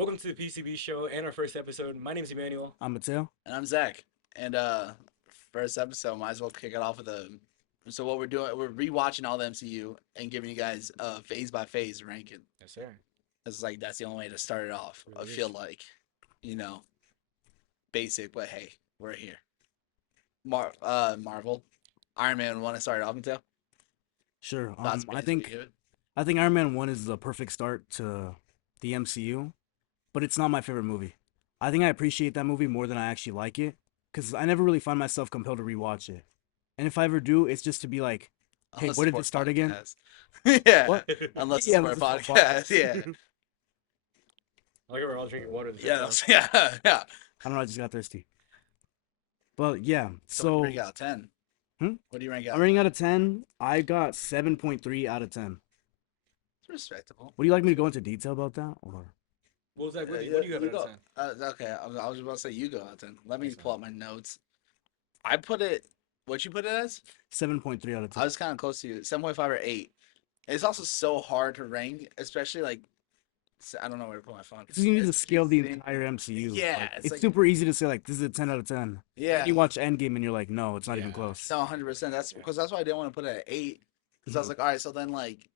Welcome to the PCB show and our first episode. My name is Emmanuel. I'm Mateo. And I'm Zach. And first episode, might as well kick it off with a. So what we're doing, we're rewatching all the MCU and giving you guys phase by phase ranking. Yes, sir. That's the only way to start it off. I It feel is. like, you know, basic, but hey, we're here. Marvel, Iron Man. Want to start it off, Mateo? Sure. Thoughts, I opinions, think what you give it? I think Iron Man 1 is the perfect start to the MCU, but it's not my favorite movie. I think I appreciate that movie more than I actually like it because I never really find myself compelled to rewatch it. And if I ever do, it's just to be like, hey, Unless where it's did for this start again? podcast. Yeah. What? Unless Yeah, it's for a unless it's for a podcast. Yeah. I like how we're all drinking water. At the same Yeah. time. Yeah. I don't know, I just got thirsty. But yeah, So what do so you rank out of 10? Hmm? What do you rank out? I'm rating out of 10. I got 7.3 out of 10. It's respectable. Would you like me to go into detail about that? Or What was that? What, Yeah, what do you have you out of go. 10? Okay, I was about to say you go out then. Let me Yes, pull man. up my notes. I put it. What you put it as? 7.3 out of 10. I was kind of close to you. 7.5 or 8. It's also so hard to rank, especially like I don't know where to put my phone. Because you need to Especially scale the seeing- entire MCU. Yeah, Like, it's it's like- super easy to say like this is a 10 out of 10. Yeah, You watch Endgame and you're like, no, it's not even Yeah. close. no, 100%. That's Yeah. because that's why I didn't want to put it at 8. Because I was Mhm. like, all right, so then like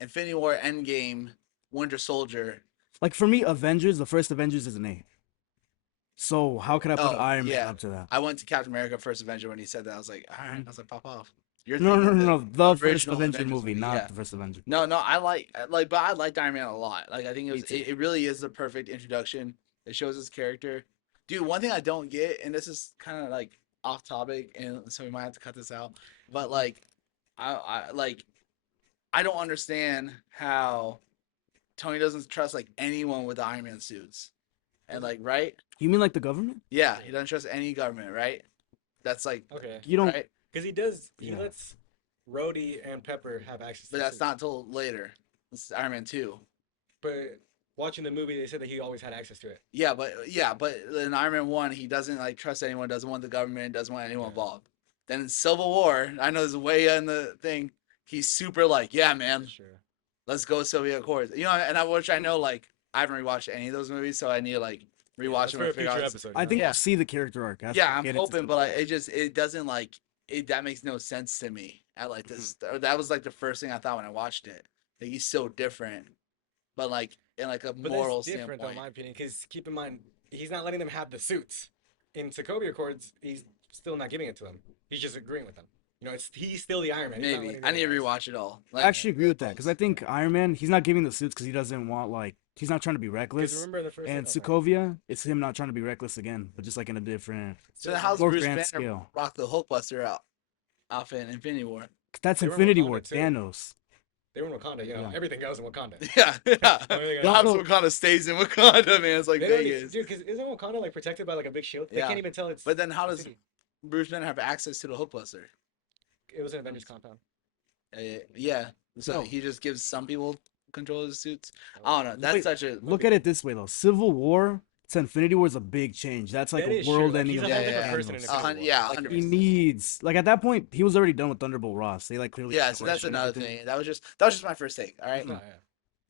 Infinity War, Endgame, Winter Soldier. Like for me, Avengers, the first Avengers is an 8. So how could I put Oh, Iron Man yeah. up to that? I went to Captain America: First Avenger when he said that. I was like, all right. I was like, pop off. You're No, no, thinking no, the no. The first original Avenger Avengers movie, movie, not yeah. the first Avenger. No, I but I liked Iron Man a lot. Like, I think Me too. it really is the perfect introduction. It shows his character. Dude, one thing I don't get, and this is kind of like off topic, and so we might have to cut this out, but like, I don't understand how Tony doesn't trust like anyone with the Iron Man suits, and like, right? You mean like the government? Yeah, he doesn't trust any government, right? That's like, Okay. You don't. right? Because he does. He Yeah. lets Rhodey and Pepper have access to But the that's suits. not till later. This is Iron Man 2. But watching the movie, they said that he always had access to it. Yeah, but in Iron Man 1, he doesn't like trust anyone, doesn't want the government, doesn't want anyone Yeah. involved. Then in Civil War, I know this is way in the thing, he's super like, yeah, man, Sure. let's go Soviet Accords. You know, and I know like I haven't rewatched any of those movies, so I need to like rewatch That's them for a and figure future out. episode. I think Yeah. we'll see the character arc. after Yeah, we I'm get into hoping, some- but like it doesn't like it. That makes no sense to me. At like this, that was like the first thing I thought when I watched it. That he's so different, but like in like a But moral that's different, though, in standpoint. my opinion. Because keep in mind, he's not letting them have the suits. In Sokovia Accords, he's still not giving it to them. He's just agreeing with them. You know, he's still the Iron Man. He's not Maybe letting I need to them guys. rewatch it all. I actually agree with that because I think Iron Man, he's not giving the suits because he doesn't want like he's not trying to be 'Cause reckless. remember in the first And okay. Sokovia, it's him not trying to be reckless again, but just like in a different. So then how's more Bruce grand Banner scale. rock the Hulkbuster outfit in Infinity War? That's They were in Infinity Wakanda, War. too. Thannos. They were in Wakanda, you know. Yeah. Everything goes in Wakanda. Yeah, yeah. Only thing I House know. Wakanda stays in Wakanda, man. It's like They already, Vegas. dude, because isn't Wakanda like protected by like a big shield? They Yeah. can't even tell it's. But then how a does city. Bruce Banner have access to the Hulkbuster? It was an Avengers compound. Yeah. So No. he just gives some people control of the suits. I don't know. That's Wait, such a Look at it this way though: Civil War to Infinity War is a big change. That's like That a is true, like, world-ending. he's a whole event different for person in Thanos. Infinity War. yeah, Like, 100%. He needs like at that point he was already done with Thunderbolt Ross. They like clearly. Yeah, so that's questioned another everything. thing. That was just my first take. All right. No, yeah.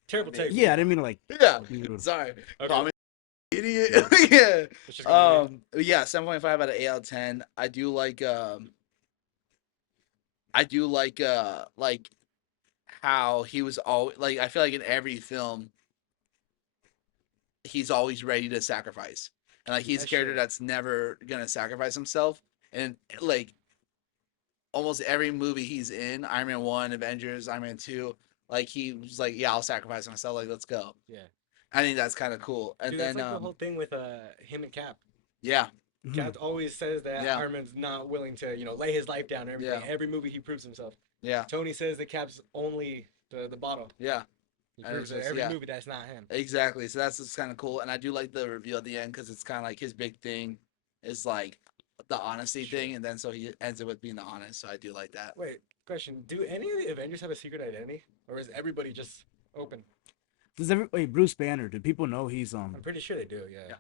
Terrible take. Yeah, I didn't mean to like. Yeah. Dude. Sorry. Okay. Call me idiot. Yeah. It's just gonna be- Yeah, 7.5 out of 8 out of 10. I do like how he was all like I feel like in every film he's always ready to sacrifice. And like he's a That's character true. that's never gonna sacrifice himself. And like almost every movie he's in, Iron Man 1, Avengers, Iron Man 2, like he was like, yeah, I'll sacrifice myself, like let's go. Yeah. I think that's kind of cool. And Dude, then that's like the whole thing with him and Cap. yeah, Mhm. Cap always says that Yeah. Iron Man's not willing to, lay his life down and everything. Yeah. Every movie he proves himself. yeah, Tony says that Cap's only the bottle. yeah. He And proves it's it just- every yeah. movie that's not him. Exactly. So that's just kind of cool. And I do like the reveal at the end because it's kind of like his big thing is like the honesty Sure. thing. And then so he ends it with being honest. So I do like that. Wait, question. Do any of the Avengers have a secret identity? Or is everybody just open? Wait, Bruce Banner? Do people know he's I'm pretty sure they do, yeah. Yeah.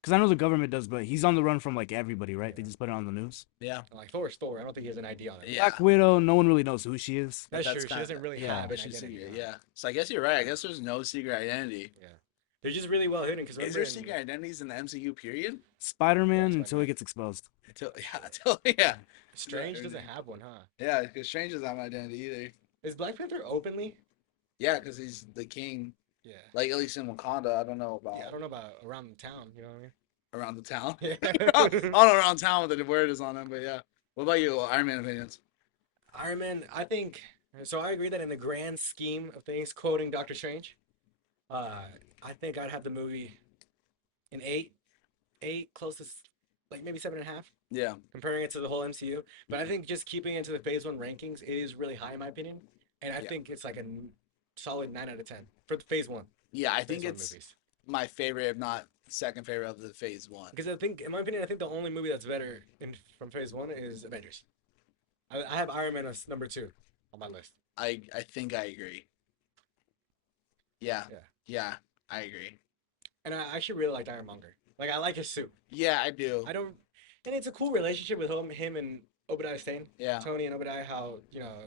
Because I know the government does, but he's on the run from like everybody, right? They just put it on the news. Yeah. Like Thor's Thor. I don't think he has an ID on it. Yeah. Black Widow, no one really knows who she is. That's That's true. She kinda- doesn't really yeah, have But an she's identity. secret. Yeah. So I guess you're right. I guess there's no secret identity. Yeah. They're just really well hidden. Because Is there secret identities in the MCU period? Spider-Man Yeah, until Spider-Man. he gets exposed. Yeah. Strange Yeah, doesn't have one, huh? Yeah, because Strange doesn't have an identity either. Is Black Panther openly? Yeah, because he's the king. Yeah. Like, at least in Wakanda, I don't know about Yeah, I don't know about around the town. You know what I mean? around the town. Yeah. I don't know around town what the word is on him, but yeah. What about you, Iron Man opinions? Iron Man, I think so. I agree that in the grand scheme of things, quoting Doctor Strange, I think I'd have the movie an eight, closest, like maybe 7.5, Yeah. comparing it to the whole MCU. But I think just keeping it to the Phase One rankings, it is really high in my opinion, and I Yeah. think it's like a solid 9 out of 10 for the Phase One. Yeah, I Phase think One it's movies. my favorite, if not second favorite of the Phase 1. Because I think, in my opinion, I think the only movie that's better from Phase One is Avengers. I have Iron Man as number 2 on my list. I think I agree. Yeah. Yeah. Yeah, I agree. And I actually really liked Ironmonger. Like, I like his suit. Yeah, I do. I don't, and it's a cool relationship with him and Obadiah Stane. Yeah. Tony and Obadiah, how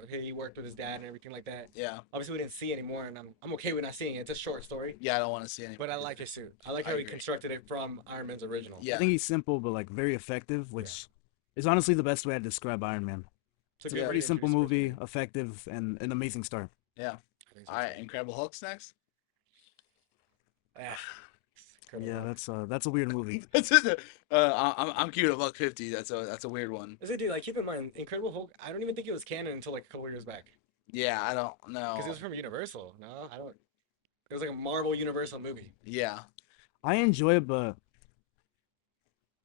he worked with his dad and everything like that. Yeah. Obviously, we didn't see anymore, and I'm okay with not seeing it. It's a short story, Yeah, I don't want to see any. but I like his suit. I like I how he agree. constructed it from Iron Man's original. Yeah. I think he's simple but like very effective, which is honestly the best way to describe Iron Man. It's a It's good a way pretty to simple introduce movie, person. effective, and an amazing start. Yeah. I think so, All right, too. Incredible Hulk's next. Ah, Incredible Yeah, Hulk. that's a weird movie. I'm cute at $150. That's a weird one. Is it, dude? Like, keep in mind, Incredible Hulk. I don't even think it was canon until like a couple years back, Yeah, I don't know. because it was from Universal. No, I don't. It was like a Marvel Universal movie. Yeah. I enjoy it, but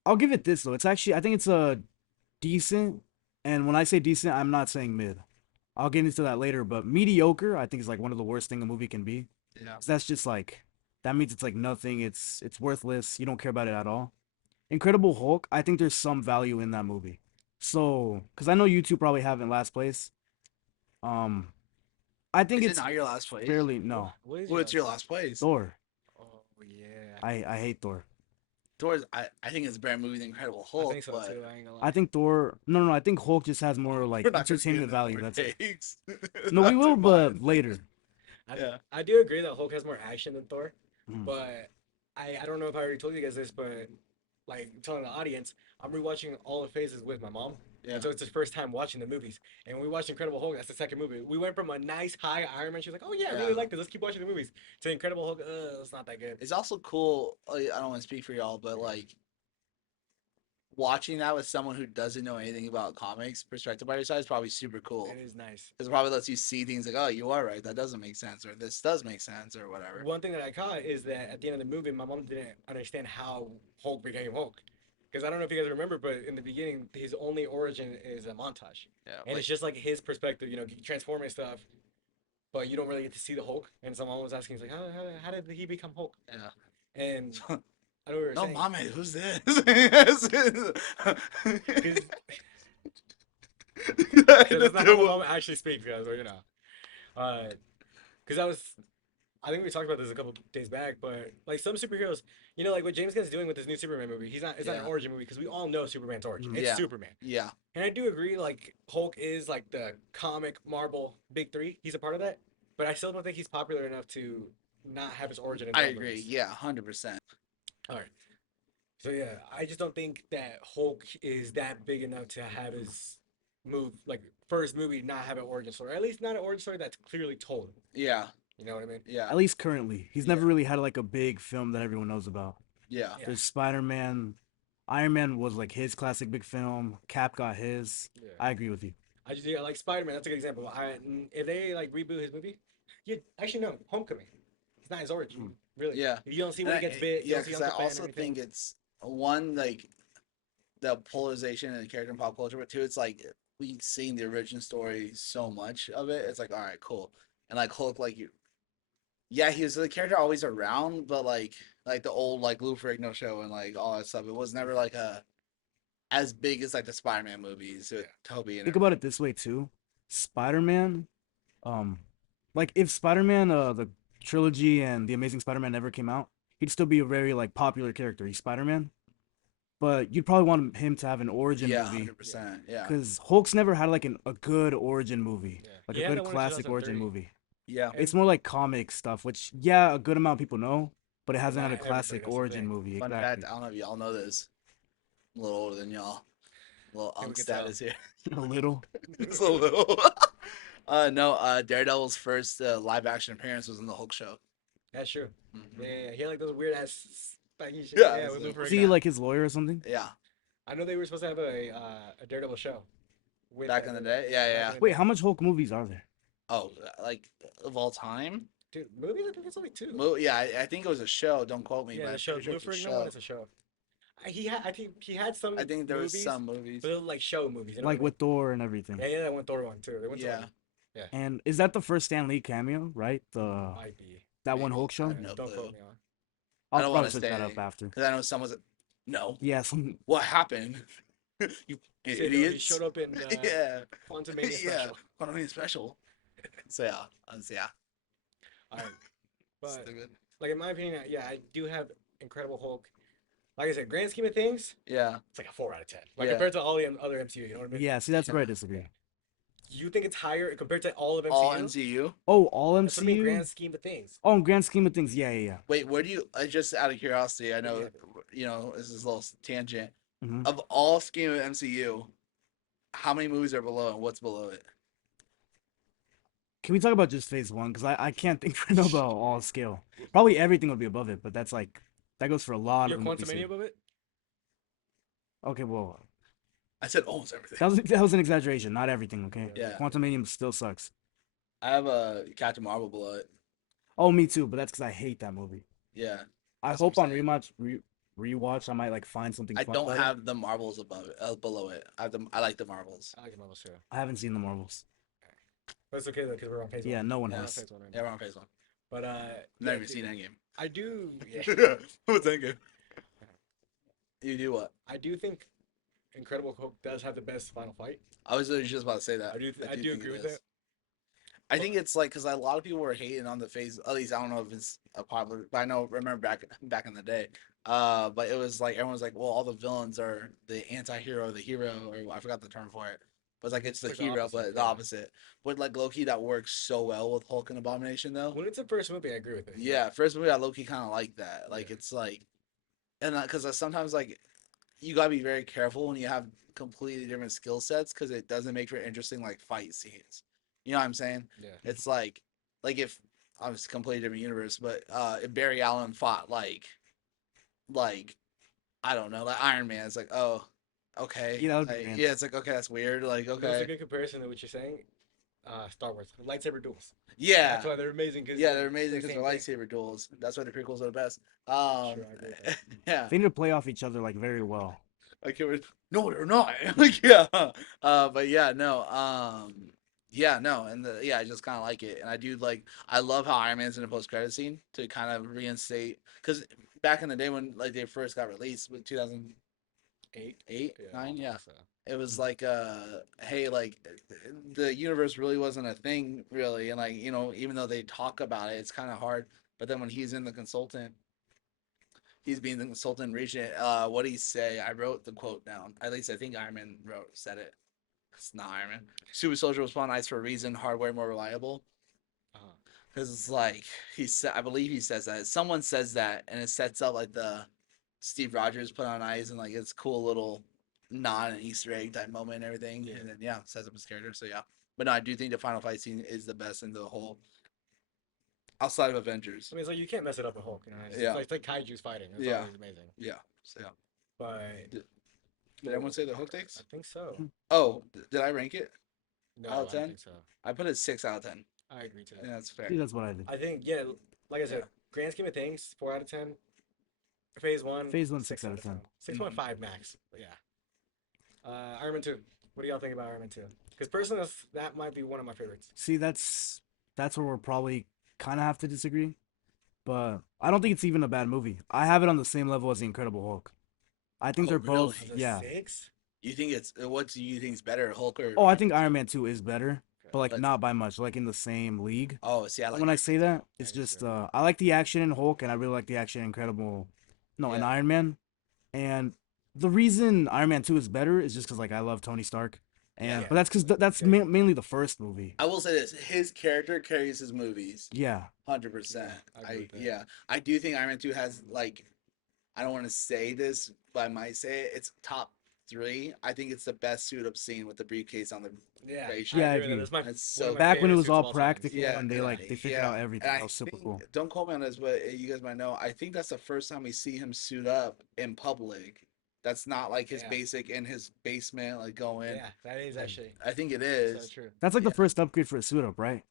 I'll give it this though. It's actually I think it's a decent, and when I say decent, I'm not saying mid. I'll get into that later, but mediocre I think is like one of the worst thing a movie can be. Yeah. 'Cause that's just like that means it's like nothing. It's worthless. You don't care about it at all. Incredible Hulk, I think there's some value in that movie. So, because I know you two probably have it in last place. I think Is it it's not your last place? fairly no What is What's your last place? Thor. Oh yeah. I hate Thor. Thor's. I think it's a better movie than Incredible I Hulk. think so but too. I ain't gonna lie. I think Thor. No. I think Hulk just has more like we're not gonna get entertainment into value. Thor That's it. takes. No, we Not will, too but much. later. Yeah. I do agree that Hulk has more action than Thor, Mhm. but I don't know if I already told you guys this, but like telling the audience, I'm rewatching all the phases with my mom. Yeah. And so it's the first time watching the movies. And when we watched Incredible Hulk, that's the second movie. We went from a nice high Iron Man, she was like, oh yeah, I really Yeah. like this. Let's keep watching the movies. To Incredible Hulk, it's not that good. It's also cool. Like, I don't want to speak for y'all, but like watching that with someone who doesn't know anything about comics, perspective by your side is probably super cool. It is nice. It probably lets you see things like, oh, you are right. That doesn't make sense, or this does make sense, or whatever. One thing that I caught is that at the end of the movie, my mom didn't understand how Hulk became Hulk. Because I don't know if you guys remember, but in the beginning, his only origin is a montage. Yeah. And it's just like his perspective, transforming stuff, but you don't really get to see the Hulk. And someone was asking, he's like, how did he become Hulk? Yeah. And I know what we were No, saying. mama, who's this? Because that's not how the mom actually speaks, guys, or because I think we talked about this a couple days back, but like some superheroes, like what James Gunn's doing with this new Superman movie, it's not an Yeah. origin movie because we all know Superman's origin. It's Yeah. Superman. Yeah. And I do agree, like, Hulk is, like, the comic Marvel big three. He's a part of that. But I still don't think he's popular enough to not have his origin in I those agree. movies. Yeah, 100%. All right. So, yeah, I just don't think that Hulk is that big enough to have his first movie not have an origin story. Or at least not an origin story that's clearly told. Yeah. You know what I mean? Yeah. At least currently, he's never really had like a big film that everyone knows about. Yeah. Yeah. There's Spider-Man. Iron Man was like his classic big film. Cap got his. Yeah. I agree with you. Like Spider-Man, that's a good example. If they, like, reboot his movie, actually, no, Homecoming. It's not his origin, really. Yeah. If you don't see when he And gets bit, you Yeah, don't see because I Uncle Ben and also everything. think it's one, like the polarization and the character in pop culture, but two, it's like we've seen the origin story so much of it. It's like, all right, cool. And like Hulk, like yeah, he was the character always around, but like the old like Lou Ferrigno show and like all that stuff. It was never like as big as like the Spider-Man movies with Toby and Think about it this way too. Spider-Man, like if Spider-Man, the trilogy and the Amazing Spider-Man never came out, he'd still be a very like popular character. He's Spider-Man, but you'd probably want him to have an origin yeah, movie 100%. Yeah. because Hulk's never had like a good origin movie, Yeah. like He a had good the one in classic origin 2003. movie. Yeah. It's more like comic stuff, which yeah, a good amount of people know, but it hasn't had a not everybody, classic that's the origin thing. movie. Fun Exactly. fact, I don't know if y'all know this. I'm a little older than y'all. A little Think we unk could tell. status here. A little. Just a little. No, Daredevil's first live action appearance was in the Hulk show. That's true. Mhm. Yeah, he had like those weird ass spiky shit. Yeah, Yeah, it's with a- Lou Was Ferrigno. he like his lawyer or something? Yeah, I know they were supposed to have a Daredevil show. With back in the day. Yeah, back yeah. in the Wait, day. how much Hulk movies are there? Oh, like of all time? Dude, movies? I think it's only two. Yeah, I think it was a show. Don't quote me, Yeah, but the I'm show. pretty sure Lou it's a Ferrigno one show. is a show. I think he had some I think there was movies, some movies. but they were like show movies. You know Like what with Thor and everything. I mean? Yeah, that one Thor one too. They went to Yeah, like, And is that the first Stan Lee cameo, right? might be. That one maybe. Hulk I show? have no Don't clue. quote me on. I I'll don't probably wanna search that say, up after. because I know someone's no. Yeah, some What happened? You He said, idiots. he showed up in Yeah, Quantum Mania yeah. special. Quantum special. So yeah, yeah. All right, but Stupid. like in my opinion, yeah, I do have Incredible Hulk. Like I said, grand scheme of things, Yeah. it's like a 4 out of 10. Like Yeah. compared to all the other MCU, you know what I mean? yeah, see that's where I disagree. You think it's higher compared to all of MCU? All MCU. Oh, all That's what I mean, MCU? grand scheme of things. Oh, in grand scheme of things, yeah. Wait, where do you? Just out of curiosity, I know, Yeah. you know, this is a little tangent. Mhm. Of all scheme of MCU, how many movies are below and what's below it? Can we talk about just phase one? Because I can't think right now about all scale. Probably everything would be above it, but that's like that goes for a lot Your of movies. Quantum Mania here. above it? Okay, well, I said almost everything. that was an exaggeration. Not everything, okay? Yeah. Quantum Mania still sucks. I have a Captain Marvel below it. Oh, me too, but that's because I hate that movie. Yeah. I That's what hope I'm on saying. rewatch I might like find something I fun don't about it. have the Marvels above it, below it. I like the Marvels. I like Marvel too. I haven't seen the Marvels. But it's okay though, because we're on phase Yeah, one. no one We're on has. phase one right Yeah, now. we're on phase one. But Never yeah, even seen Endgame. I do. Yeah, What's Endgame? You do what? I do think Incredible Hulk does have the best final fight. I was literally just about to say that. I do think agree it with is. that. I think it's like because a lot of people were hating on the phase. At least I don't know if it's a popular, but I know remember back in the day. But it was like everyone's like, well, all the villains are the anti-hero, the hero, or I forgot the term for it. But it's like it's the Like the hero, opposite, but the yeah. opposite. But like Loki, that works so well with Hulk and Abomination, though. When it's the first movie, I agree with it. Yeah, first movie, I Loki kind of like that. Like Yeah. it's like, and because sometimes like you gotta be very careful when you have completely different skill sets because it doesn't make for interesting like fight scenes. You know what I'm saying? Yeah. It's like if obviously completely different universe, but if Barry Allen fought like I don't know, like Iron Man, it's like oh okay, Yeah, that would be like, fancy. yeah, it's like okay, that's weird, like That's a okay, good comparison to what you're saying. Star Wars lightsaber duels. yeah. That's why they're amazing. Cause Yeah, they're amazing the because they're same thing. lightsaber duels. That's why the prequels are the best. Sure, I agree with that. Yeah. They need to play off each other like very well. Like it was no, they're not. Like yeah. But yeah, no. Yeah, no, and I just kind of like it, and I do like. I love how Iron Man's in the post-credit scene to kind of reinstate because back in the day when like they first got released with 2008, 9, yeah, So. it was like hey, like the universe really wasn't a thing really, and like you know even though they talk about it, it's kind of hard. But then when he's in the consultant. He's being the consultant reaching it. What did he say? I wrote the quote down. At least I think Iron Man said it. It's not Iron Man. Super Soldier was spawned ice for a reason. Hardware more reliable. Uh-huh. Because it's like he said. I believe he says that. Someone says that, and it sets up like the Steve Rogers put on ice, and like it's cool little nod and Easter egg type moment and everything. Yeah. And then sets up his character. So yeah. But no, I do think the final fight scene is the best in the whole. Outside of Avengers. I mean, it's like you can't mess it up with Hulk. You know, Yeah. it's like kaiju's fighting. It's Yeah. always amazing. Yeah. So yeah. But Did everyone say the hook takes? I think so. Oh, did I rank it? No, Out of I 10? don't think so. I put it 6 out of 10. I agree to that. Yeah, that's fair. See, that's what I did. I think like I said, Yeah. grand scheme of things, 4 out of 10. Phase one. Phase one, 6 out of 10. 6.5 max. But yeah. Iron Man 2. What do y'all think about Iron Man 2? Because personally, that might be one of my favorites. See, that's where we're probably kind of have to disagree. But I don't think it's even a bad movie. I have it on the same level as The Incredible Hulk. I think Oh, they're both, As a yeah. 6? You think what do you think is better, Hulk or? Oh, I think Iron Man 2 is better, but like Let's- not by much, like in the same league. Oh, see, I like. When I say that, it's I do just too. I like the action in Hulk and I really like the action in Incredible, no, in Yeah. Iron Man. And the reason Iron Man 2 is better is just because like I love Tony Stark And Yeah. but that's because that's Okay. mainly the first movie. I will say this: his character carries his movies Yeah, 100%. Yeah, I agree with that. Yeah, I do think Iron Man 2 has like, I don't want to say this, but I might say it. It's top 3. I think it's the best suit up scene with the briefcase on the Yeah, gray I shirt. Yeah, I agree with that. agree. That's my That's one so of my back when it favorite was suits of all all time. practical Yeah, and they figured out everything. And That was super think, cool. don't quote me on this, but you guys might know. I think that's the first time we see him suit up in public. That's not like his Yeah. basic in his basement, like going. Yeah, that is actually I think it so is. true. That's like the Yeah. first upgrade for a suit up, right?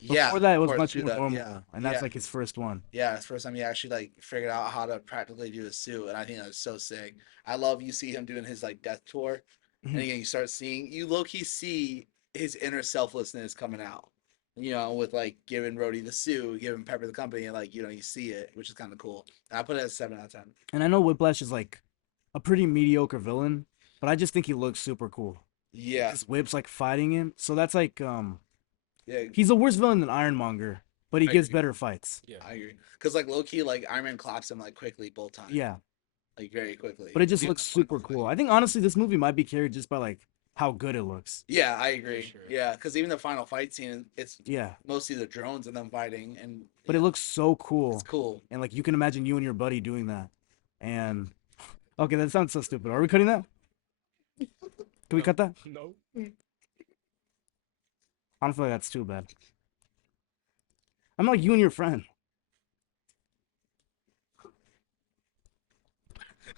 Yeah. Before that, it was for a much suit more up, normal, Yeah. and that's yeah. like his first one. Yeah, it's the first time he actually like figured out how to practically do a suit, and I think that's so sick. I love you see him doing his like death tour, and Mhm. again you start seeing you low key see his inner selflessness coming out. You know, with like giving Rhodey the suit, giving Pepper the company, and like you see it, which is kind of cool. And I put it as 7 out of 10. And I know Whiplash is like a pretty mediocre villain, but I just think he looks super cool. Yeah, His whips like fighting him, so that's like yeah, he's a worse villain than Ironmonger, but he I gives agree. better fights. Yeah, I agree. Because like low key, like Iron Man claps him like quickly both times. Yeah, Like very quickly. but it just Even looks the final super fight. cool. I think honestly, this movie might be carried just by like how good it looks. Yeah, I agree. sure. Yeah, because even the final fight scene, it's Yeah, mostly the drones and them fighting, and but it looks so cool, it's cool. and like you can imagine you and your buddy doing that. And okay, that sounds so stupid. Are we cutting that? Can we No. cut that? No. I don't feel like that's too bad. I'm like you and your friend.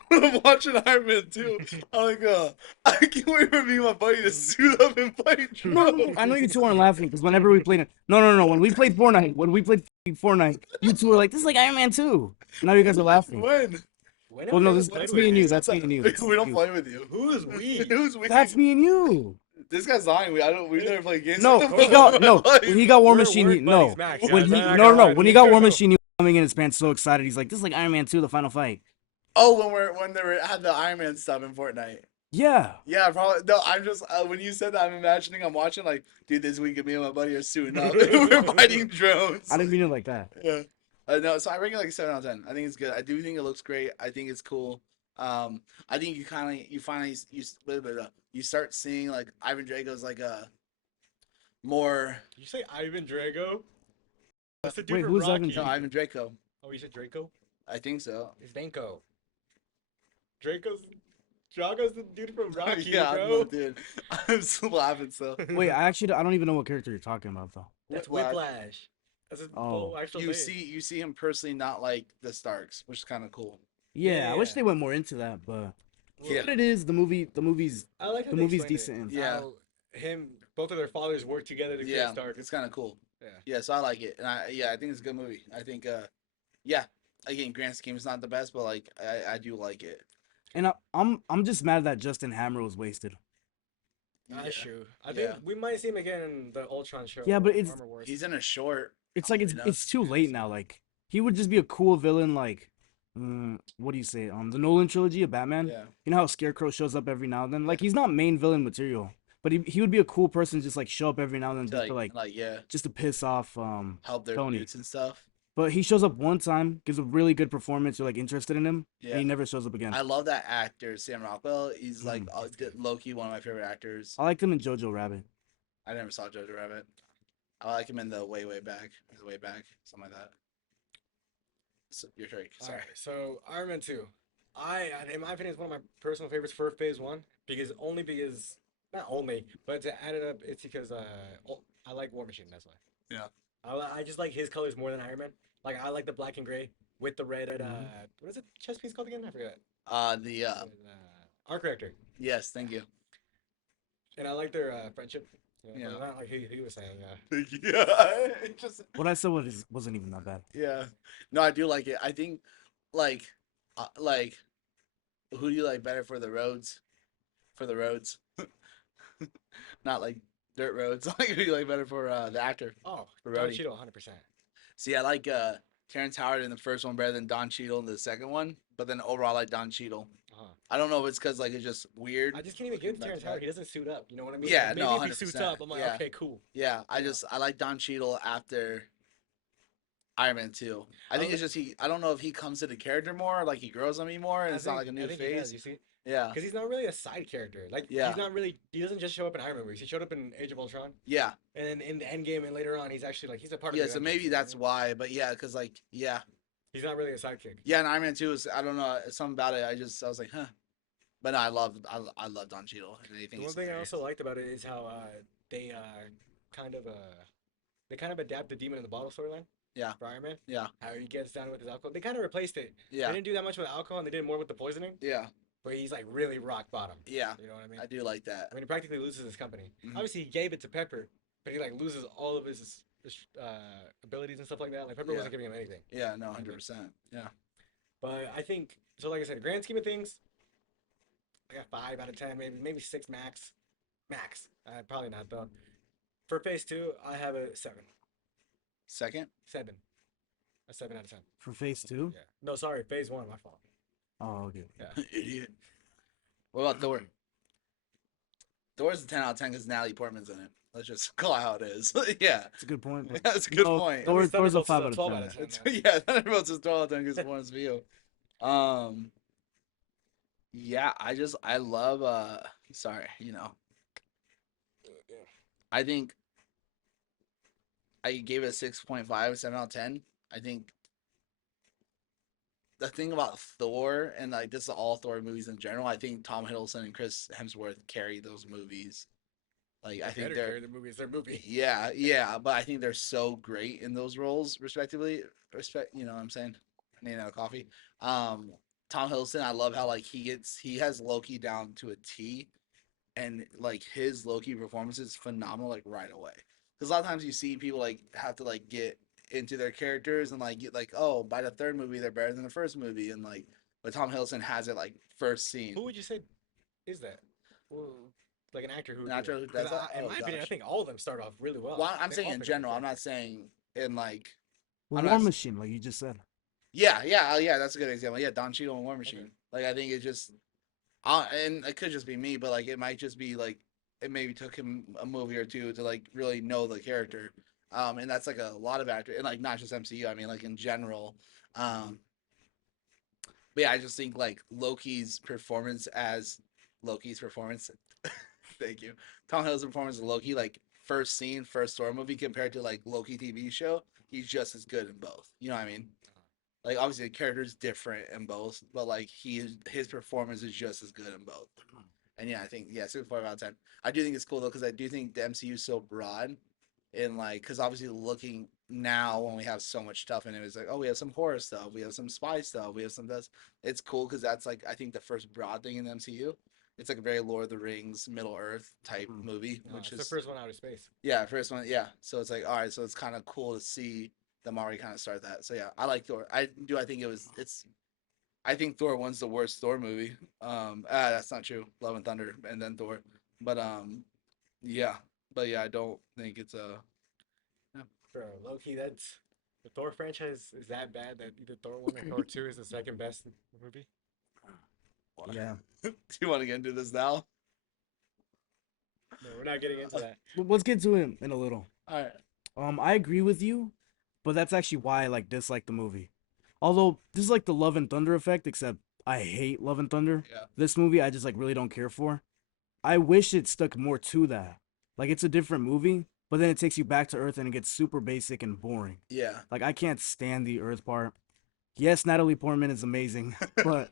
When I'm watching Iron Man 2, I'm like, I can't wait for me and my buddy to suit up and fight No, drones. I know you two aren't laughing because whenever we played it, no. When we played Fortnite, you two were like, "This is like Iron Man 2." Now you guys are laughing. When? When have Well, we no, ever this, played that's with me and you. you? That's me and you. That's We don't you. play with you. Who's we? Who's we? That's me and you. This guy's lying. We never play games. No, with him. he got no. When he got War We're Machine, work no. buddies, Max, When guys. he I'm not no gonna lie no to when he you. got War Machine, he was coming in his pants so excited. He's like, "This is like Iron Man 2, the final fight." Oh, when they had the Iron Man stuff in Fortnite. Yeah. Yeah, probably. No, I'm just when you said that, I'm imagining I'm watching like, dude, this week me and my buddy are suiting up. We're fighting drones. I didn't mean it like that. Yeah. No, so I rate it like a 7 out of 10. I think it's good. I do think it looks great. I think it's cool. I think you start seeing like Ivan Drago's like a more Did you say Ivan Drago? That's the dude Wait, from who's Ivan Rocky. no Ivan Draco. Oh, you said Draco? I think so. It's Danko. Drago's the dude from Rocky, yeah, I bro. know, dude. I'm still laughing. So Wait, I don't even know what character you're talking about though. That's Whiplash. Whiplash. That's his Oh. full actual you name. see him personally not like the Starks, which is kind of cool. Yeah, I wish Yeah. they went more into that, but Well, Yeah. what it is, the movie's I like how the they movie's explained decent. Yeah. How both of their fathers work together to Yeah, get Stark. it's kind of cool. Yeah. Yeah, so I like it, and I think it's a good movie. I think yeah, again, grand scheme is not the best, but like I do like it. And I'm just mad that Justin Hammer was wasted. That's Yeah. true. I think Yeah. we might see him again in the Ultron show. Yeah, but it's- Armor Wars. He's in a short. It's like Enough. it's too late now. Like he would just be a cool villain. Like what do you say? The Nolan trilogy of Batman. Yeah. You know how Scarecrow shows up every now and then. Like he's not main villain material, but he would be a cool person to just like show up every now and then just to like yeah, just to piss off help their Tony. dudes and stuff. But he shows up one time, gives a really good performance. You're like interested in him, Yeah. and he never shows up again. I love that actor, Sam Rockwell. He's like Mm. low key one of my favorite actors. I liked him in Jojo Rabbit. I never saw Jojo Rabbit. I like him in the way back, something like that. So, your trick. Sorry. Alright, so Iron Man 2. In my opinion, it's one of my personal favorites for Phase 1 because not only, but to add it up, it's because I like War Machine. That's why. Yeah. I just like his colors more than Iron Man. Like I like the black and gray with the red. What is it? Chest piece called again? I forgot. The Art corrector. yes, thank you. And I like their friendship. Yeah. Not like he was saying. Yeah, it just What I said wasn't even that bad. yeah. No, I do like it. I think like who do you like better for the roads? For the roads, not like dirt roads. Like who do you like better for the actor? Oh, For Don Rhodey. Cheadle, 100%. See, I like Terrence Howard in the first one better than Don Cheadle in the second one, but then overall I like Don Cheadle. Uh-huh. I don't know if it's because like it's just weird. I just can't even give it to Like Terrence that. Howard. He doesn't suit up. You know what I mean? Yeah, Like, no, maybe if he suits 100%, up, I'm like, yeah. okay, cool. Yeah, Yeah. I like Don Cheadle after. Iron Man 2. I think it's just I don't know if he comes to the character more, like he grows on me more, and it's not like a new I think he does. phase. You see, Yeah, because he's not really a side character. Like yeah, he's not really. He doesn't just show up in Iron Man movies. He showed up in Age of Ultron, yeah, and then in the Endgame, and later on, he's actually like he's a part of yeah. the So Avengers. maybe You know what I that's mean? why. But yeah, because like He's not really a sidekick. yeah, and Iron Man 2 is I don't know something about it. I was like, huh. But no, I love Don Cheadle and anything The one he's thing I hilarious. also liked about it is how they kind of they kind of adapt the demon in the bottle storyline Yeah, for Iron Man. yeah, How he gets down with his alcohol. They kind of replaced it. They yeah, didn't do that much with alcohol, and they did more with the poisoning. yeah, But he's like really rock bottom. yeah. You know what I mean? I do like that. I mean, he practically loses his company. Mhm. Obviously, he gave it to Pepper, but he like loses all of his abilities and stuff like that. Like Pepper Yeah. wasn't giving him anything. Yeah, no, 100%. Yeah, But I think so. Like I said, grand scheme of things, I got 5 out of 10, maybe 6 max. Max. Probably not though. For phase 2, I have a 7. second. 7. A 7 out of 10. For Phase 2? Yeah. No, sorry, phase 1. My fault. Oh, okay. Yeah. Idiot. What about Thor? Thor's a 10 out of 10 because Natalie Portman's in it. Let's just call it how it is. Yeah, It's a good point. but- that's a good No, point. Thor's a Thunderbolts is 5 a out of 12 10. out of 10. It's, now. yeah, Thunderbolts is 12 out of 10 because it's Florence View. Yeah, I love sorry, I think I gave it a 6.5, 7 out of 10. I think the thing about Thor and like this is all Thor movies in general, I think Tom Hiddleston and Chris Hemsworth carry those movies. Like I think Better they're carry the movie. It's their movie. yeah, but I think they're so great in those roles, respectively. You know what I'm saying? I need another coffee. Tom Hiddleston, I love how like he has Loki down to a T, and like his Loki performance is phenomenal, like right away. Because a lot of times you see people like have to like get into their characters and like get like, oh, by the third movie they're better than the first movie, and like, but Tom Hiddleston has it like first scene. Who would you say is that? Well, like an actor who would An do actor that? who 'Cause does that? in Oh, my opinion, I gosh. think all of them start off really well. Well, I'm They saying all in pick up general. I'm the not saying in like. Well, I'm War not- Machine, like you just said. Yeah. That's a good example. Yeah, Don Cheadle and War Machine. Okay. Like I think it just, and it could just be me, but like it might just be like it maybe took him a movie or two to like really know the character. And that's like a lot of actors, and like not just MCU. I mean, like in general. But yeah, I just think like Loki's performance. Thank you. Tom Hiddleston's performance of Loki, like first scene, first Thor movie compared to like Loki TV show, he's just as good in both. You know what I mean? Like obviously the character's different in both, but like his performance is just as good in both. And yeah, I think 6.5 out of 10. I do think it's cool though because I do think the MCU is so broad, and like because obviously looking now when we have so much stuff in it, it's like we have some horror stuff, we have some spy stuff, we have some this. It's cool because that's like I think the first broad thing in the MCU. It's like a very Lord of the Rings, Middle Earth type movie, No, which it's is the first one out of space. yeah, first one, yeah. So it's like all right, so it's kind of cool to see them already kind of start that. So yeah, I like Thor. I think it's. I think Thor 1's the worst Thor movie. That's not true. Love and Thunder and then Thor, but yeah, I don't think it's a. Bro, low-key, that's the Thor franchise is that bad that either Thor 1 or Thor 2 is the second best movie. Yeah. Do you want to get into this now? No, we're not getting into that. Let's get to it in a little. All right. I agree with you, but that's actually why I like dislike the movie. Although this is like the Love and Thunder effect, except I hate Love and Thunder. Yeah. This movie I just like really don't care for. I wish it stuck more to that. Like it's a different movie, but then it takes you back to Earth and it gets super basic and boring. Yeah. Like I can't stand the Earth part. Yes, Natalie Portman is amazing, but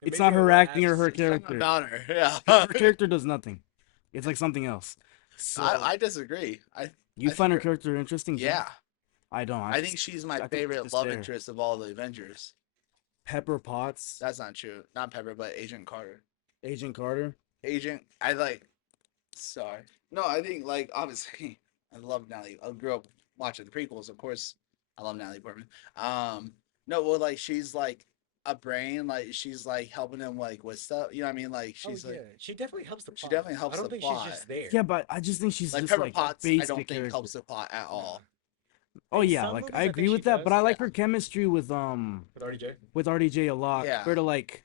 it's not her acting or her character. About her. Yeah. Her character does nothing. It's like something else. So I disagree. you I find her think character interesting? Jim? Yeah. I don't. I think she's my I think favorite it's love there. interest of all the Avengers. Pepper Potts, That's not true. Not Pepper, but Agent Carter. Agent Carter. I like. Sorry. No, I think like obviously I love Natalie. I grew up watching the prequels, of course. I love Natalie Portman. No, well, like she's like a brain, like she's like helping him like with stuff. You know what I mean? Like she's Oh, yeah. like She definitely helps the plot. She definitely helps I don't the think plot. she's just there. Yeah, but I just think she's like just Pepper like Potts. basic I don't think character. helps the plot at all. Oh In yeah, some like movies, I I think agree she with that, does, but I like yeah. her chemistry with With RDJ a lot. Yeah. Compared to like,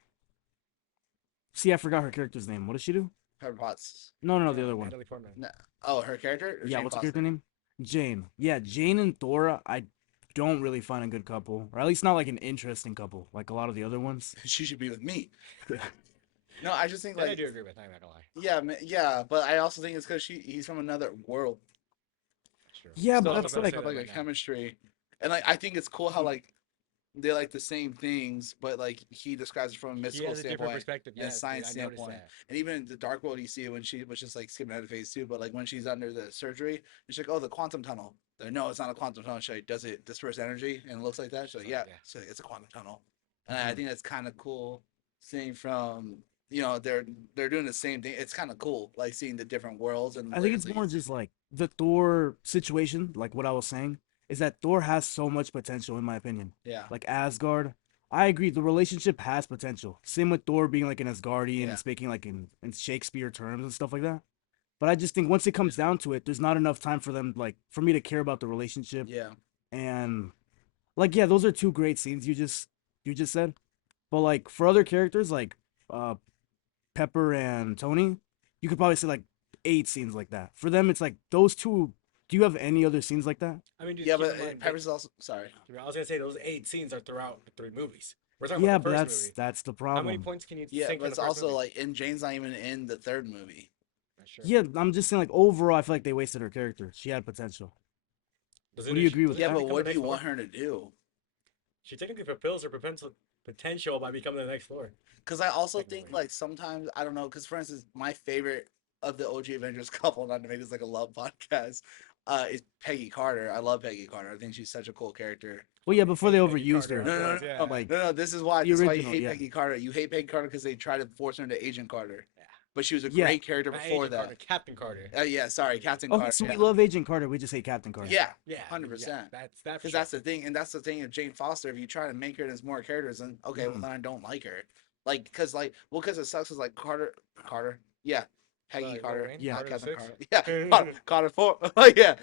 see, I forgot her character's name. What does she do? Pepper Potts. No, the other one. Natalie Portman. No. Oh, her character. Or Yeah, Jane what's her Foster? character name? Jane. Yeah, Jane and Thora. I don't really find a good couple, or at least not like an interesting couple, like a lot of the other ones. She should be with me. No, I just think That I like do agree with. I'm not gonna lie. yeah, yeah, but I also think it's because he's from another world. That's true. Yeah, but So that's I'm gonna like say have that like a right now. chemistry, and like I think it's cool how like they like the same things, but like he describes it from a He mystical has a different standpoint perspective. and a Yes, dude, science I noticed standpoint. that. And even in the dark world, you see it when she, which is like skipping out of phase two, but like when she's under the surgery, she's like, "Oh, the quantum tunnel." They're, no, it's not a quantum tunnel. She's like, "Does it disperse energy and it looks like that?" She's like, So, "Yeah." yeah. So it's a quantum tunnel, and I Mhm. think that's kind of cool. Seeing from they're doing the same thing. It's kind of cool, like seeing the different worlds and I think where it's like more just like the Thor situation, like what I was saying, is that Thor has so much potential in my opinion. yeah, Like Asgard, I agree the relationship has potential. Same with Thor being like an Asgardian yeah, and speaking like in Shakespeare terms and stuff like that. But I just think once it comes down to it, there's not enough time for them like for me to care about the relationship. yeah, And like yeah, those are two great scenes you just said. But like for other characters like uh Pepper and Tony, you could probably say like 8 scenes like that. For them, it's like those two. Do you have any other scenes like that? I mean, just yeah. keep But in mind. Pepper's also sorry. I was gonna say those 8 scenes are throughout the 3 movies. We're talking Yeah, about the but first that's movie. that's the How many problem. points can you Yeah, sink but in the it's first also movie? like, and Jane's not even in the third movie. That's true. Yeah, I'm just saying like overall, I feel like they wasted her character. She had potential. What do you agree with Yeah, that? that? but what do you want her to do? She technically fulfills her potential by becoming the next Thor. Because I also think Technically. like sometimes I don't know. Because for instance, my favorite of the OG Avengers couple, not to make this like a love podcast, is Peggy Carter. I love Peggy Carter. I think she's such a cool character. Well, yeah, before they Hate Peggy overused Carter her, as No, well. no, no, Yeah. no, like no. This is why. the This is why you original, hate yeah, Peggy Carter. You hate Peggy Carter because they tried to force her into Agent Carter, Yeah. but she was a yeah. great character Not before Agent that. Carter, Captain Carter. Yeah, sorry, Captain Okay, Carter. so we Yeah, love Agent Carter. We just hate Captain Carter. yeah, Yeah. 100%. That's that for Because sure. that's the thing, and that's the thing of Jane Foster. If you try to make her as more characters, then okay, well Mhm. then I don't like her. Like, cause like, well, cause it sucks. Is like Carter, yeah, Peggy Like Lil Carter, Wayne, Yeah. not Carter the Captain Sixth. Carter. Yeah, Carter 4. Like, yeah,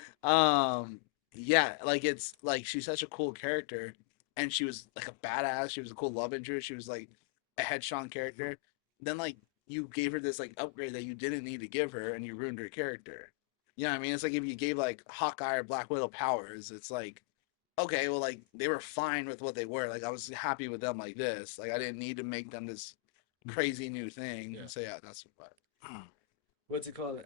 yeah. Like it's like she's such a cool character, and she was like a badass. She was a cool love interest. She was like a headstrong character. Then like you gave her this like upgrade that you didn't need to give her, and you ruined her character. You know what I mean? It's like if you gave like Hawkeye or Black Widow powers, it's like okay, well, like they were fine with what they were. Like I was happy with them like this. Like I didn't need to make them this crazy new thing. Yeah. So yeah, that's what. What's it called?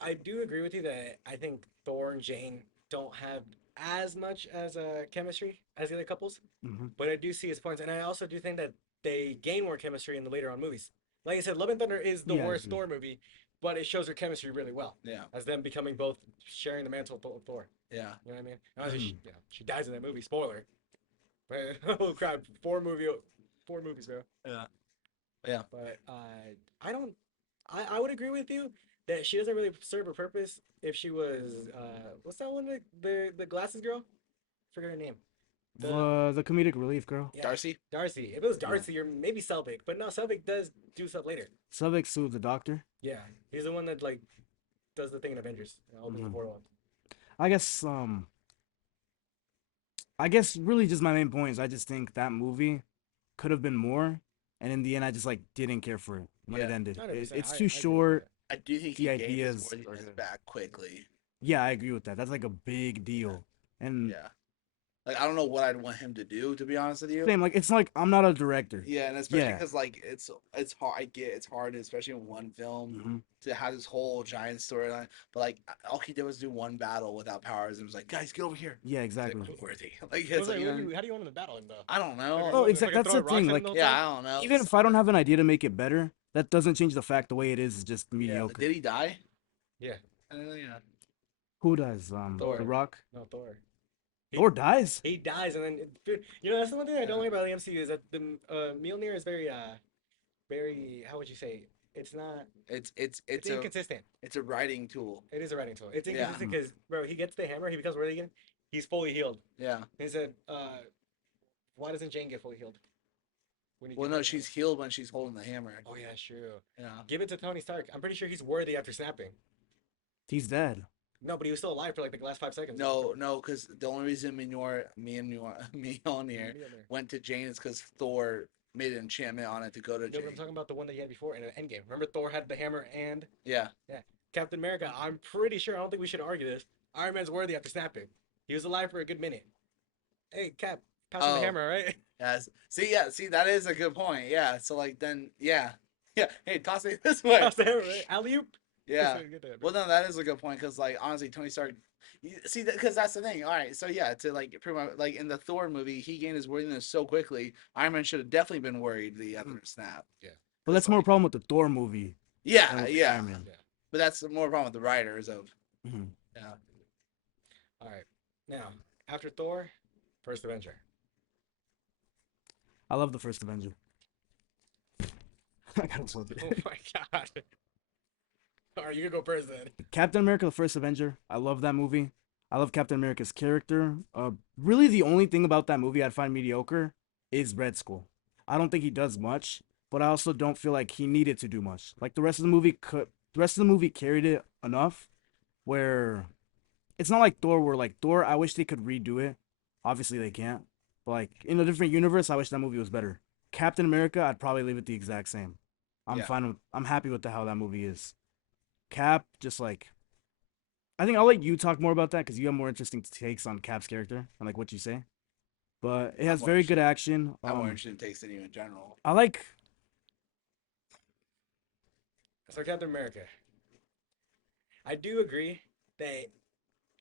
I do agree with you that I think Thor and Jane don't have as much as chemistry as the other couples, Mhm. but I do see his points, and I also do think that they gain more chemistry in the later on movies. Like I said, Love and Thunder is the Yeah, I worst agree. Thor movie, but it shows their chemistry really well Yeah, as them becoming both sharing the mantle of Thor. yeah, You know what I mean? Obviously, Mhm. she dies in that movie. Spoiler. But oh crap, 4 movies, bro. yeah, yeah. But I don't. I would agree with you that she doesn't really serve a purpose if she was what's that one the glasses girl? Forget her name. The comedic relief girl. Yeah, Darcy. Darcy. If it was Yeah. Darcy or maybe Selvig, but no, Selvig does do stuff later. Savik sued the doctor. Yeah, he's the one that like does the thing in Avengers and opens the Mhm. portal. I guess I guess really just my main point is I just think that movie could have been more, and in the end I just like didn't care for it when it Yeah. ended. 100%. It's I too agree with short. I do think The he gained his ideas are worthiness good. back quickly. Yeah, I agree with that. That's like a big deal. And Yeah, like I don't know what I'd want him to do, to be honest with you. same, like it's like I'm not a director. Yeah, and especially Yeah. because like it's hard. I get it's hard, especially in one film, Mhm. to have this whole giant storyline. But like all he did was do one battle without powers, and was like, guys, get over here. Yeah, It's like, exactly. "I'm worthy." Like it's like, you know, how do you want him to battle him though? I don't Like, know. Oh, what, exactly. fucking That's throwing the thing. rocks at him Like the whole Yeah, time? I don't know. even if I don't have an idea to make it better, that doesn't change the fact the way it is just Yeah, mediocre. did he die? Yeah, Yeah. Who does? Thor. The Rock. no Thor. He- Thor dies. He dies, and then dude, that's the one thing I don't like about the MCU is that the Mjolnir is very how would you say? It's not. It's a inconsistent. it's a writing tool. It is a writing tool. It's Yeah. inconsistent because bro, he gets the hammer, he becomes worthy again. He's fully healed. Yeah. He said, why doesn't Jane get fully healed? When he Well, gives no, her the she's hammer? healed when she's holding the hammer. Oh yeah, that's true. Yeah. Give it to Tony Stark. I'm pretty sure he's worthy after snapping. He's dead. No, but he was still alive for like the last 5 seconds. No, Because the only reason Mjolnir Mjolnir. went to Jane is because Thor made an enchantment on it to go to No, but I'm Jane. talking about the one that he had before in Endgame. Remember Thor had the hammer and Yeah. Captain America. I'm pretty sure. I don't think we should argue this. Iron Man's worthy after snapping. He was alive for a good minute. Hey, Cap, pass him the Oh, hammer, right? yes. See, yeah, see, that is a good point. Yeah. So like then, yeah, yeah. Hey, toss it this way. Pass the hammer, right? Alley oop. Yeah. Get that, Well, no, that is a good point because, like, honestly, Tony Stark. See, because that's the thing. All right, so yeah, to like pretty much like in the Thor movie, he gained his worthiness so quickly. Iron Man should have definitely been worried the other snap. Yeah. But 'Cause, that's more a like, problem with the Thor movie than yeah, with the yeah. Iron Man. Yeah. But that's more problem with the writers of. Mhm. Yeah. All right. Now, after Thor, first Avenger. I love the first Avenger. I gotta flip Oh it. my god. All right, you can go first then. Captain America: The First Avenger. I love that movie. I love Captain America's character. Really, the only thing about that movie I'd find mediocre is Red Skull. I don't think he does much, but I also don't feel like he needed to do much. Like the rest of the movie carried it enough where it's not like Thor, where like Thor, I wish they could redo it. Obviously, they can't. But like in a different universe, I wish that movie was better. Captain America, I'd probably leave it the exact same. I'm Yeah. fine with. I'm happy with how that movie is. Cap, just like I think I'll let you talk more about that because you have more interesting takes on Cap's character and like what you say. But it has more very interested- good action. I'm more interested in takes than you in general. I like. So Captain America. I do agree that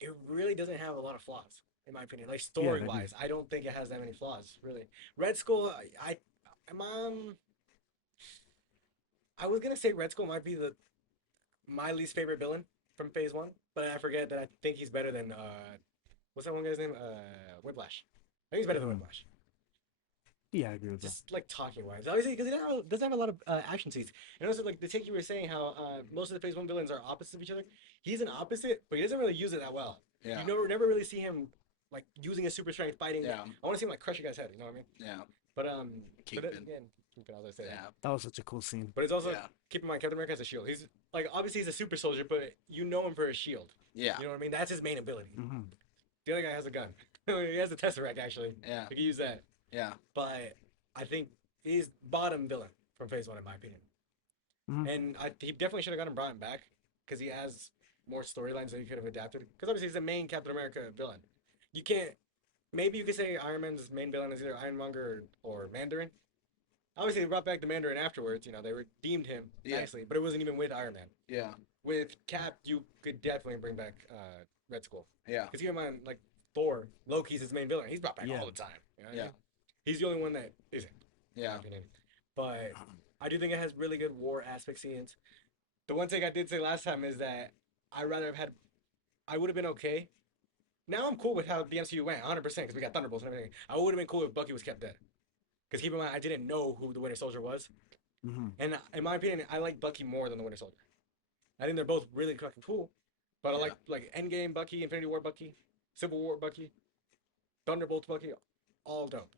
it really doesn't have a lot of flaws, in my opinion. Like Yeah, I story agree. wise, I don't think it has that many flaws, really. Red Skull, I'm I was gonna say Red Skull might be the my least favorite villain from Phase One, but I forget that I think he's better than what's that one guy's name? Whiplash. I think he's better than Mhm. Whiplash. Yeah, I agree with that. Just like talking wise, obviously because it doesn't have a lot of action scenes. And also like the take you were saying how most of the Phase One villains are opposites of each other. He's an opposite, but he doesn't really use it that well. Yeah. You never really see him like using his super strength fighting. Yeah. I want to see him like crush a guy's head. You know what I mean? Yeah. But Kingpin. again, Kingpin, as I said. Yeah. That was such a cool scene. But it's also Yeah. keep in mind Captain America has a shield. He's like obviously he's a super soldier, but you know him for his shield. Yeah. You know what I mean? That's his main ability. Hmm. The other guy has a gun. He has a Tesseract actually. Yeah. He can use that. Yeah. But I think he's bottom villain from Phase One in my opinion. Mhm. And he definitely should have gotten brought back because he has more storylines that he could have adapted. Because obviously he's the main Captain America villain. You can't. Maybe you could say Iron Man's main villain is either Ironmonger or Mandarin. Obviously, they brought back the Mandarin afterwards. You know, they redeemed him Yeah. nicely, but it wasn't even with Iron Man. Yeah. With Cap, you could definitely bring back Red Skull. Yeah. Because keep in mind, like Thor, Loki's his main villain. He's brought back Yeah. all the time. You know what I Yeah. mean? He's the only one that isn't. In my Yeah. opinion. But I do think it has really good war aspect scenes. The one thing I did say last time is that I rather have had. I would have been okay. Now I'm cool with how the MCU went, 100%, because we got Thunderbolts and everything. I would have been cool if Bucky was kept dead. Because keep in mind, I didn't know who the Winter Soldier was. Hmm. And in my opinion, I like Bucky more than the Winter Soldier. I think they're both really fucking cool. But I Yeah. like Endgame Bucky, Infinity War Bucky, Civil War Bucky, Thunderbolts Bucky, all dope.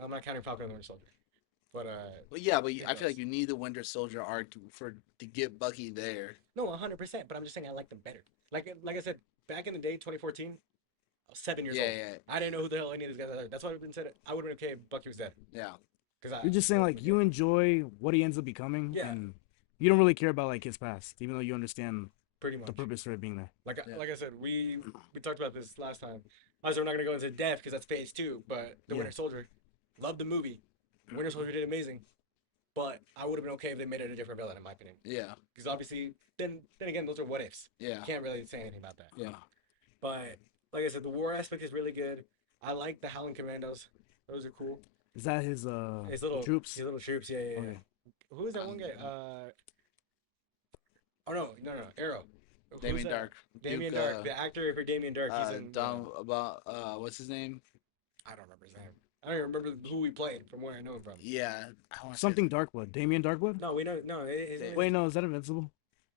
I'm not counting Falcon and the Winter Soldier. But Well, yeah, but it I feel like does. you need the Winter Soldier arc to get Bucky there. No, 100%. But I'm just saying I like them better. Like I said, back in the day, 2014, I was 7 years Yeah, old. yeah, I didn't know who the hell any of these guys are. That's why I've been said. I would have been okay if Bucky was dead. yeah, Because You're just saying like you enjoy what he ends up becoming, Yeah. and you don't really care about like his past, even though you understand pretty much. the purpose for it being there. Yeah. Like I said, we talked about this last time. Obviously, we're not gonna go into depth because that's Phase 2. But the Yeah. Winter Soldier, loved the movie. Winter Soldier did amazing. But I would have been okay if they made it a different villain, in my opinion. yeah, Because obviously, then again, those are what ifs. yeah, You can't really say anything about that. yeah. But like I said, the war aspect is really good. I like the Howling Commandos. Those are cool. Is that his His little troops? His little troops. Yeah, yeah, yeah. Okay. Who is that one guy? Oh no, Arrow. Who's Damien that? Dark. Damien Duke, Dark, the actor for Damien Dark. He's in. Dumb about what's his name? I don't remember his name. I don't even remember who we played from where I know him from. Yeah, I want Something Darkblood. Damien Darkblood? No, we know. No, his name is- Wait, no, is that Invincible?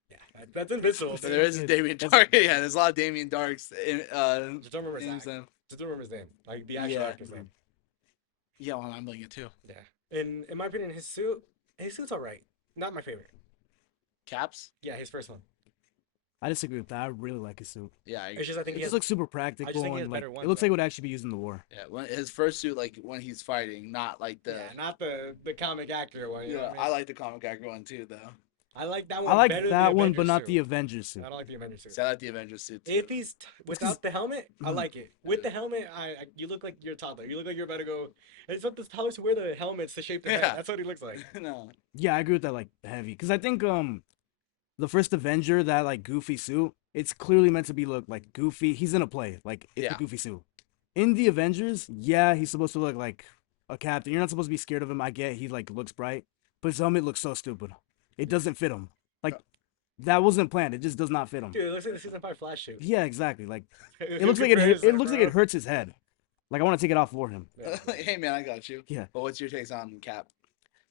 Yeah, that's Invincible. There is a Damien Dark. Yeah, there's a lot of Damien Darks. Just don't remember his names name. them. Just don't remember his name. Like the actual Yeah. actor's name. Yeah, well, I'm blinking too. Yeah. In my opinion, his suit's alright. Not my favorite. Caps. Yeah, his first one. I disagree with that. I really like his suit. Yeah, It's just I think It he just has. looks super practical think he has and like better it ones, looks though. like it would actually be used in the war. yeah. When his first suit, like when he's fighting, not like the. Yeah, not the comic actor one. You know Yeah, what I mean? I like the comic actor one too, though. I like that I one like better than the that one, but Avengers not the suit. Avengers suit. I don't like the Avengers suit. So I like the Avengers suit. If he's 'cause- without the helmet, I Mhm. like it. With the helmet, you look like you're a toddler. You look like you're about to go. It's what the toddlers who wear the helmets to shape the head. Yeah. That's what he looks like. No. Yeah, I agree with that. Like heavy, because I think the first Avenger, that like goofy suit, it's clearly meant to be look like goofy. He's gonna play like it's Yeah. a goofy suit. In the Avengers, yeah, he's supposed to look like a captain. You're not supposed to be scared of him. I get he like looks bright, but his helmet looks so stupid. It doesn't fit him. Like that wasn't planned. It just does not fit him. Dude, it looks like the season 5 Flash suit. Yeah, exactly. Like it Who looks like it compares it that, looks like bro? it hurts his head. Like I want to take it off for him. Yeah. Hey man, I got you. Yeah. But what's your takes on Cap?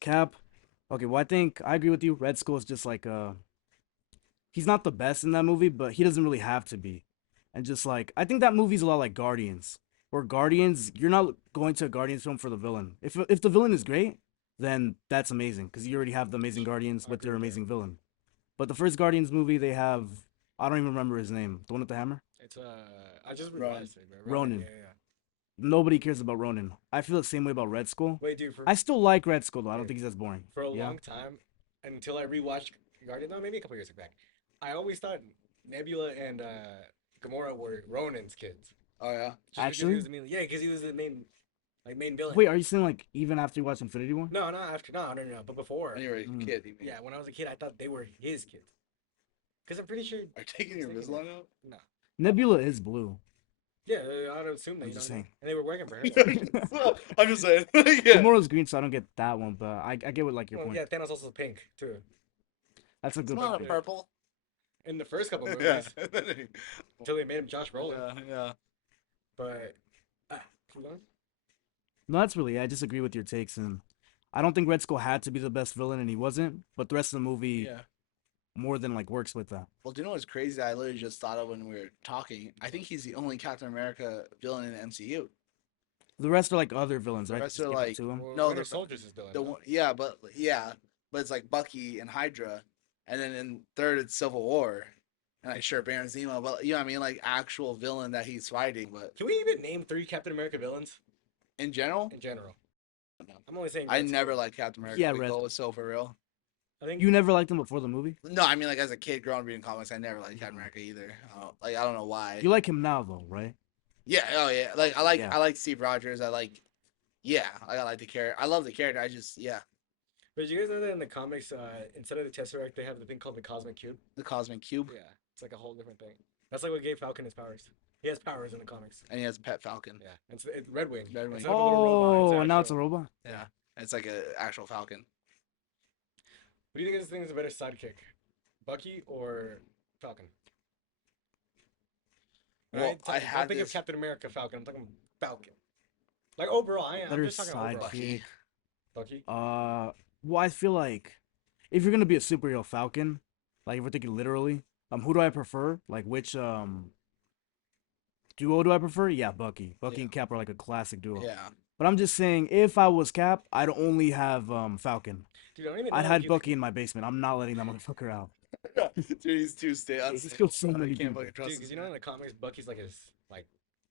Cap. Okay, well I think I agree with you. Red Skull is just like he's not the best in that movie, but he doesn't really have to be. And just like I think that movie's a lot like Guardians, where Guardians you're not going to a Guardians film for the villain. If the villain is great, then that's amazing because you already have the amazing Guardians I with agree their with that. amazing villain. But the first Guardians movie, they have I don't even remember his name. The one with the hammer. It's I just Ronan. realized it, bro. Ronan. Yeah. Nobody cares about Ronan. I feel the same way about Red Skull. Wait, dude, for I still like Red Skull though. I don't Yeah. think he's as boring. for a Yeah. long time until I rewatched Guardian. No, maybe a couple years back. I always thought Nebula and Gamora were Ronan's kids. Oh yeah. Just because Actually? he was the main, yeah, because he was the main villain. Wait, are you saying like even after you watch Infinity War? No, not after. No, but before. When you were a Mm. kid, you mean. Yeah, when I was a kid, I thought they were his kids. Because I'm pretty sure. Are you taking your Thinking Invisalign out? No. Nebula is blue. Yeah, I'd assume that. I'm You just know, saying. and they were working for her. I'm just saying. Yeah. Gamora's green, so I don't get that one, but I get what like your Well, point. yeah, Thanos also pink too. That's a It's good not point. a Yeah. purple. In the first couple Yeah. movies, until they made him Josh Brolin. Yeah. But keep going. No, that's really. I disagree with your takes, and I don't think Red Skull had to be the best villain, and he wasn't. But the rest of the movie Yeah. more than like works with that. Well, do you know what's crazy that I literally just thought of when we were talking? I think he's the only Captain America villain in the MCU. The rest are like other villains, The right? rest Just are give it like- to him. Well, No, Winter the- Soldier's is villain. The no? one, but it's like Bucky and Hydra, and then in third it's Civil War, and like sure Baron Zemo, but you know what I mean, like actual villain that he's fighting. But Can we even name 3 Captain America villains in general, in general? No. I'm only saying. I Red never Skull. liked Captain America. Yeah, Yeah, Red- It was so for real. I think You never liked him before the movie. No, I mean like as a kid growing up reading comics, I never liked Captain America either. Like I don't know why. You like him now though, right? Yeah, oh yeah. Like Yeah. I like Steve Rogers. I like I like the character. I love the character. I just But did you guys know that in the comics, instead of the Tesseract, they have the thing called the Cosmic Cube? the Cosmic Cube, Yeah, it's like a whole different thing. That's like what gave Falcon his powers. He has powers in the comics. and he has a pet falcon. Yeah, it's Red Wing. Red Wing. Instead of a little robot, Oh, and now it's a actual- robot. Yeah, it's like an actual falcon. What do you think this thing is a better sidekick, Bucky or Falcon? Well, I don't had think of this. Captain America Falcon. I'm talking Falcon. Like overall, I'm Better just talking overall. sidekick. Bucky. Well, I feel like if you're gonna be a superhero Falcon, like if we're thinking literally, who do I prefer? Like which duo do I prefer? Yeah, Bucky. Bucky Yeah. and Cap are like a classic duo. Yeah, But I'm just saying, if I was Cap, I'd only have Falcon. Dude, I don't even know I'd if hide you- Bucky in my basement. I'm not letting that motherfucker out. dude, he's too stale. He's killed so many I can't people. fucking trust Dude, because you know in the comics, Bucky's like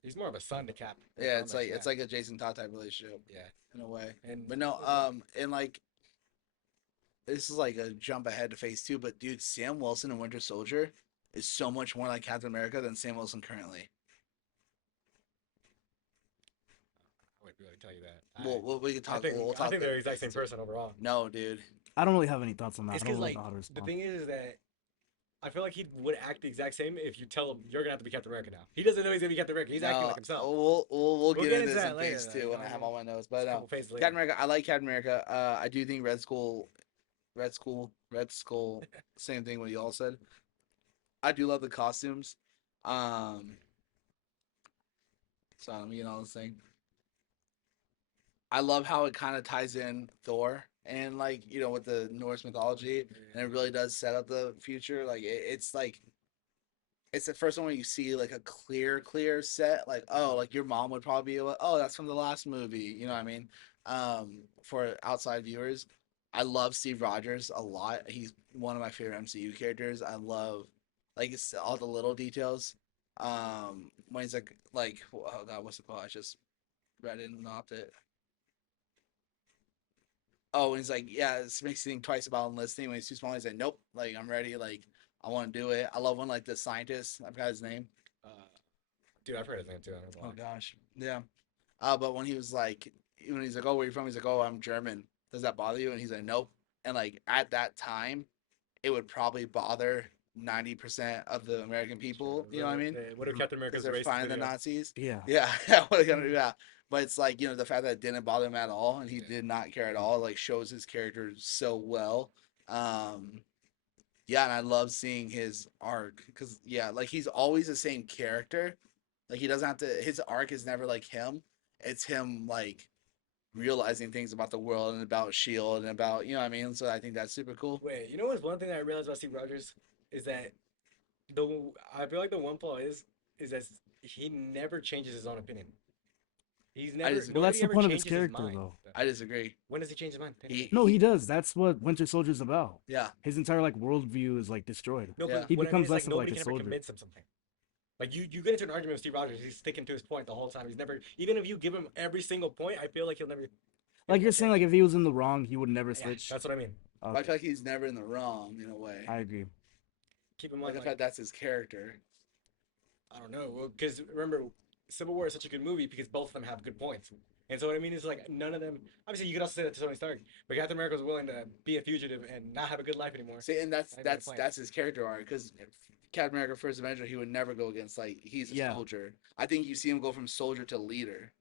he's more of a son to Cap. in the Yeah, it's comics, like it's like a Jason Todd type relationship yeah. in a way. And But no, and like this is like a jump ahead to phase 2, but dude, Sam Wilson in Winter Soldier is so much more like Captain America than Sam Wilson currently. I wouldn't be able to tell you that. We could I talk. think we'll I talk think they're the later. exact same person overall. No, dude. I don't really have any thoughts on that. It's I don't because really like know how to the respond. thing is that I feel like he would act the exact same if you tell him you're gonna have to be Captain America now. He doesn't know he's gonna be Captain America. He's acting No, like himself. We'll get into this that in later, phase though, 2 you when know I what I have mean? all my notes. It's But a couple phases later. Captain America, I like Captain America. I do think Red Skull, same thing what you all said. I do love the costumes. So I'm getting all this thing. I love how it kind of ties in Thor and like with the Norse mythology, and it really does set up the future. Like it's like it's the first one where you see like a clear set. Like like your mom would probably be like, oh, that's from the last movie. You know what I mean? For outside viewers, I love Steve Rogers a lot. He's one of my favorite MCU characters. I love it's all the little details. When he's like oh god, what's it called? I just read it and knopped it. Oh, and he's like, yeah, this makes you think twice about enlisting. When he's too small, he's like, nope, like I'm ready, like I want to do it. I love when like the scientist, I forgot his name. Uh, dude, I've heard his name too. I don't know Oh why. gosh, yeah. But when he was like, when he's like, oh, where you from? He's like, oh, I'm German. Does that bother you? And he's like, nope. And like at that time, it would probably bother 90% of the American people. You know what I mean? What if Mhm. Captain Because America's they're racist finding the video? Nazis. Yeah. Yeah, yeah, what are they gonna do? Yeah. But it's like, the fact that it didn't bother him at all and he Yeah. did not care at all, like shows his character so well. Um, yeah, and I love seeing his arc because yeah, like he's always the same character. Like he doesn't have to. His arc is never like him. It's him like realizing things about the world and about Shield and about what I mean. So I think that's super cool. Wait, you know what's one thing that I realized about Steve Rogers is that I feel like the one flaw is that he never changes his own opinion. He's never disagree. Well, that's nobody the ever point of his changes his character, mind. though. I disagree. When does he change his mind? No, he does. That's what Winter Soldier's about. Yeah, His entire like worldview is like destroyed. No, Yeah. but He what I mean becomes is less like of like nobody a can ever soldier. convince him something. Like you get into an argument with Steve Rogers, he's sticking to his point the whole time. He's never, even if you give him every single point, I feel like he'll never. Like you're saying, like if he was in the wrong, he would never Yeah, switch. that's what I mean. but I Okay, feel like he's never in the wrong in a way. I agree. Keep in Like mind, I like, feel like that's his character. I don't know, well, because remember, Civil War is such a good movie because both of them have good points. And so what I mean is like none of them. Obviously, you could also say that to Tony Stark, but Captain America was willing to be a fugitive and not have a good life anymore. See, and that's I think that's that's his character arc because Captain America: First Avenger, he would never go against like he's a Yeah. soldier. I think you see him go from soldier to leader,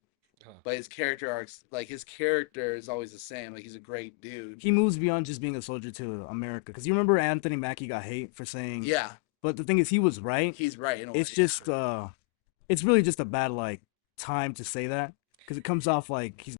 Huh. but his character arcs, like his character is always the same. Like he's a great dude. He moves beyond just being a soldier to America. Because you remember Anthony Mackie got hate for saying. Yeah, But the thing is, he was right. he's right. In a way, It's just it's really just a bad like time to say that because it comes off like he's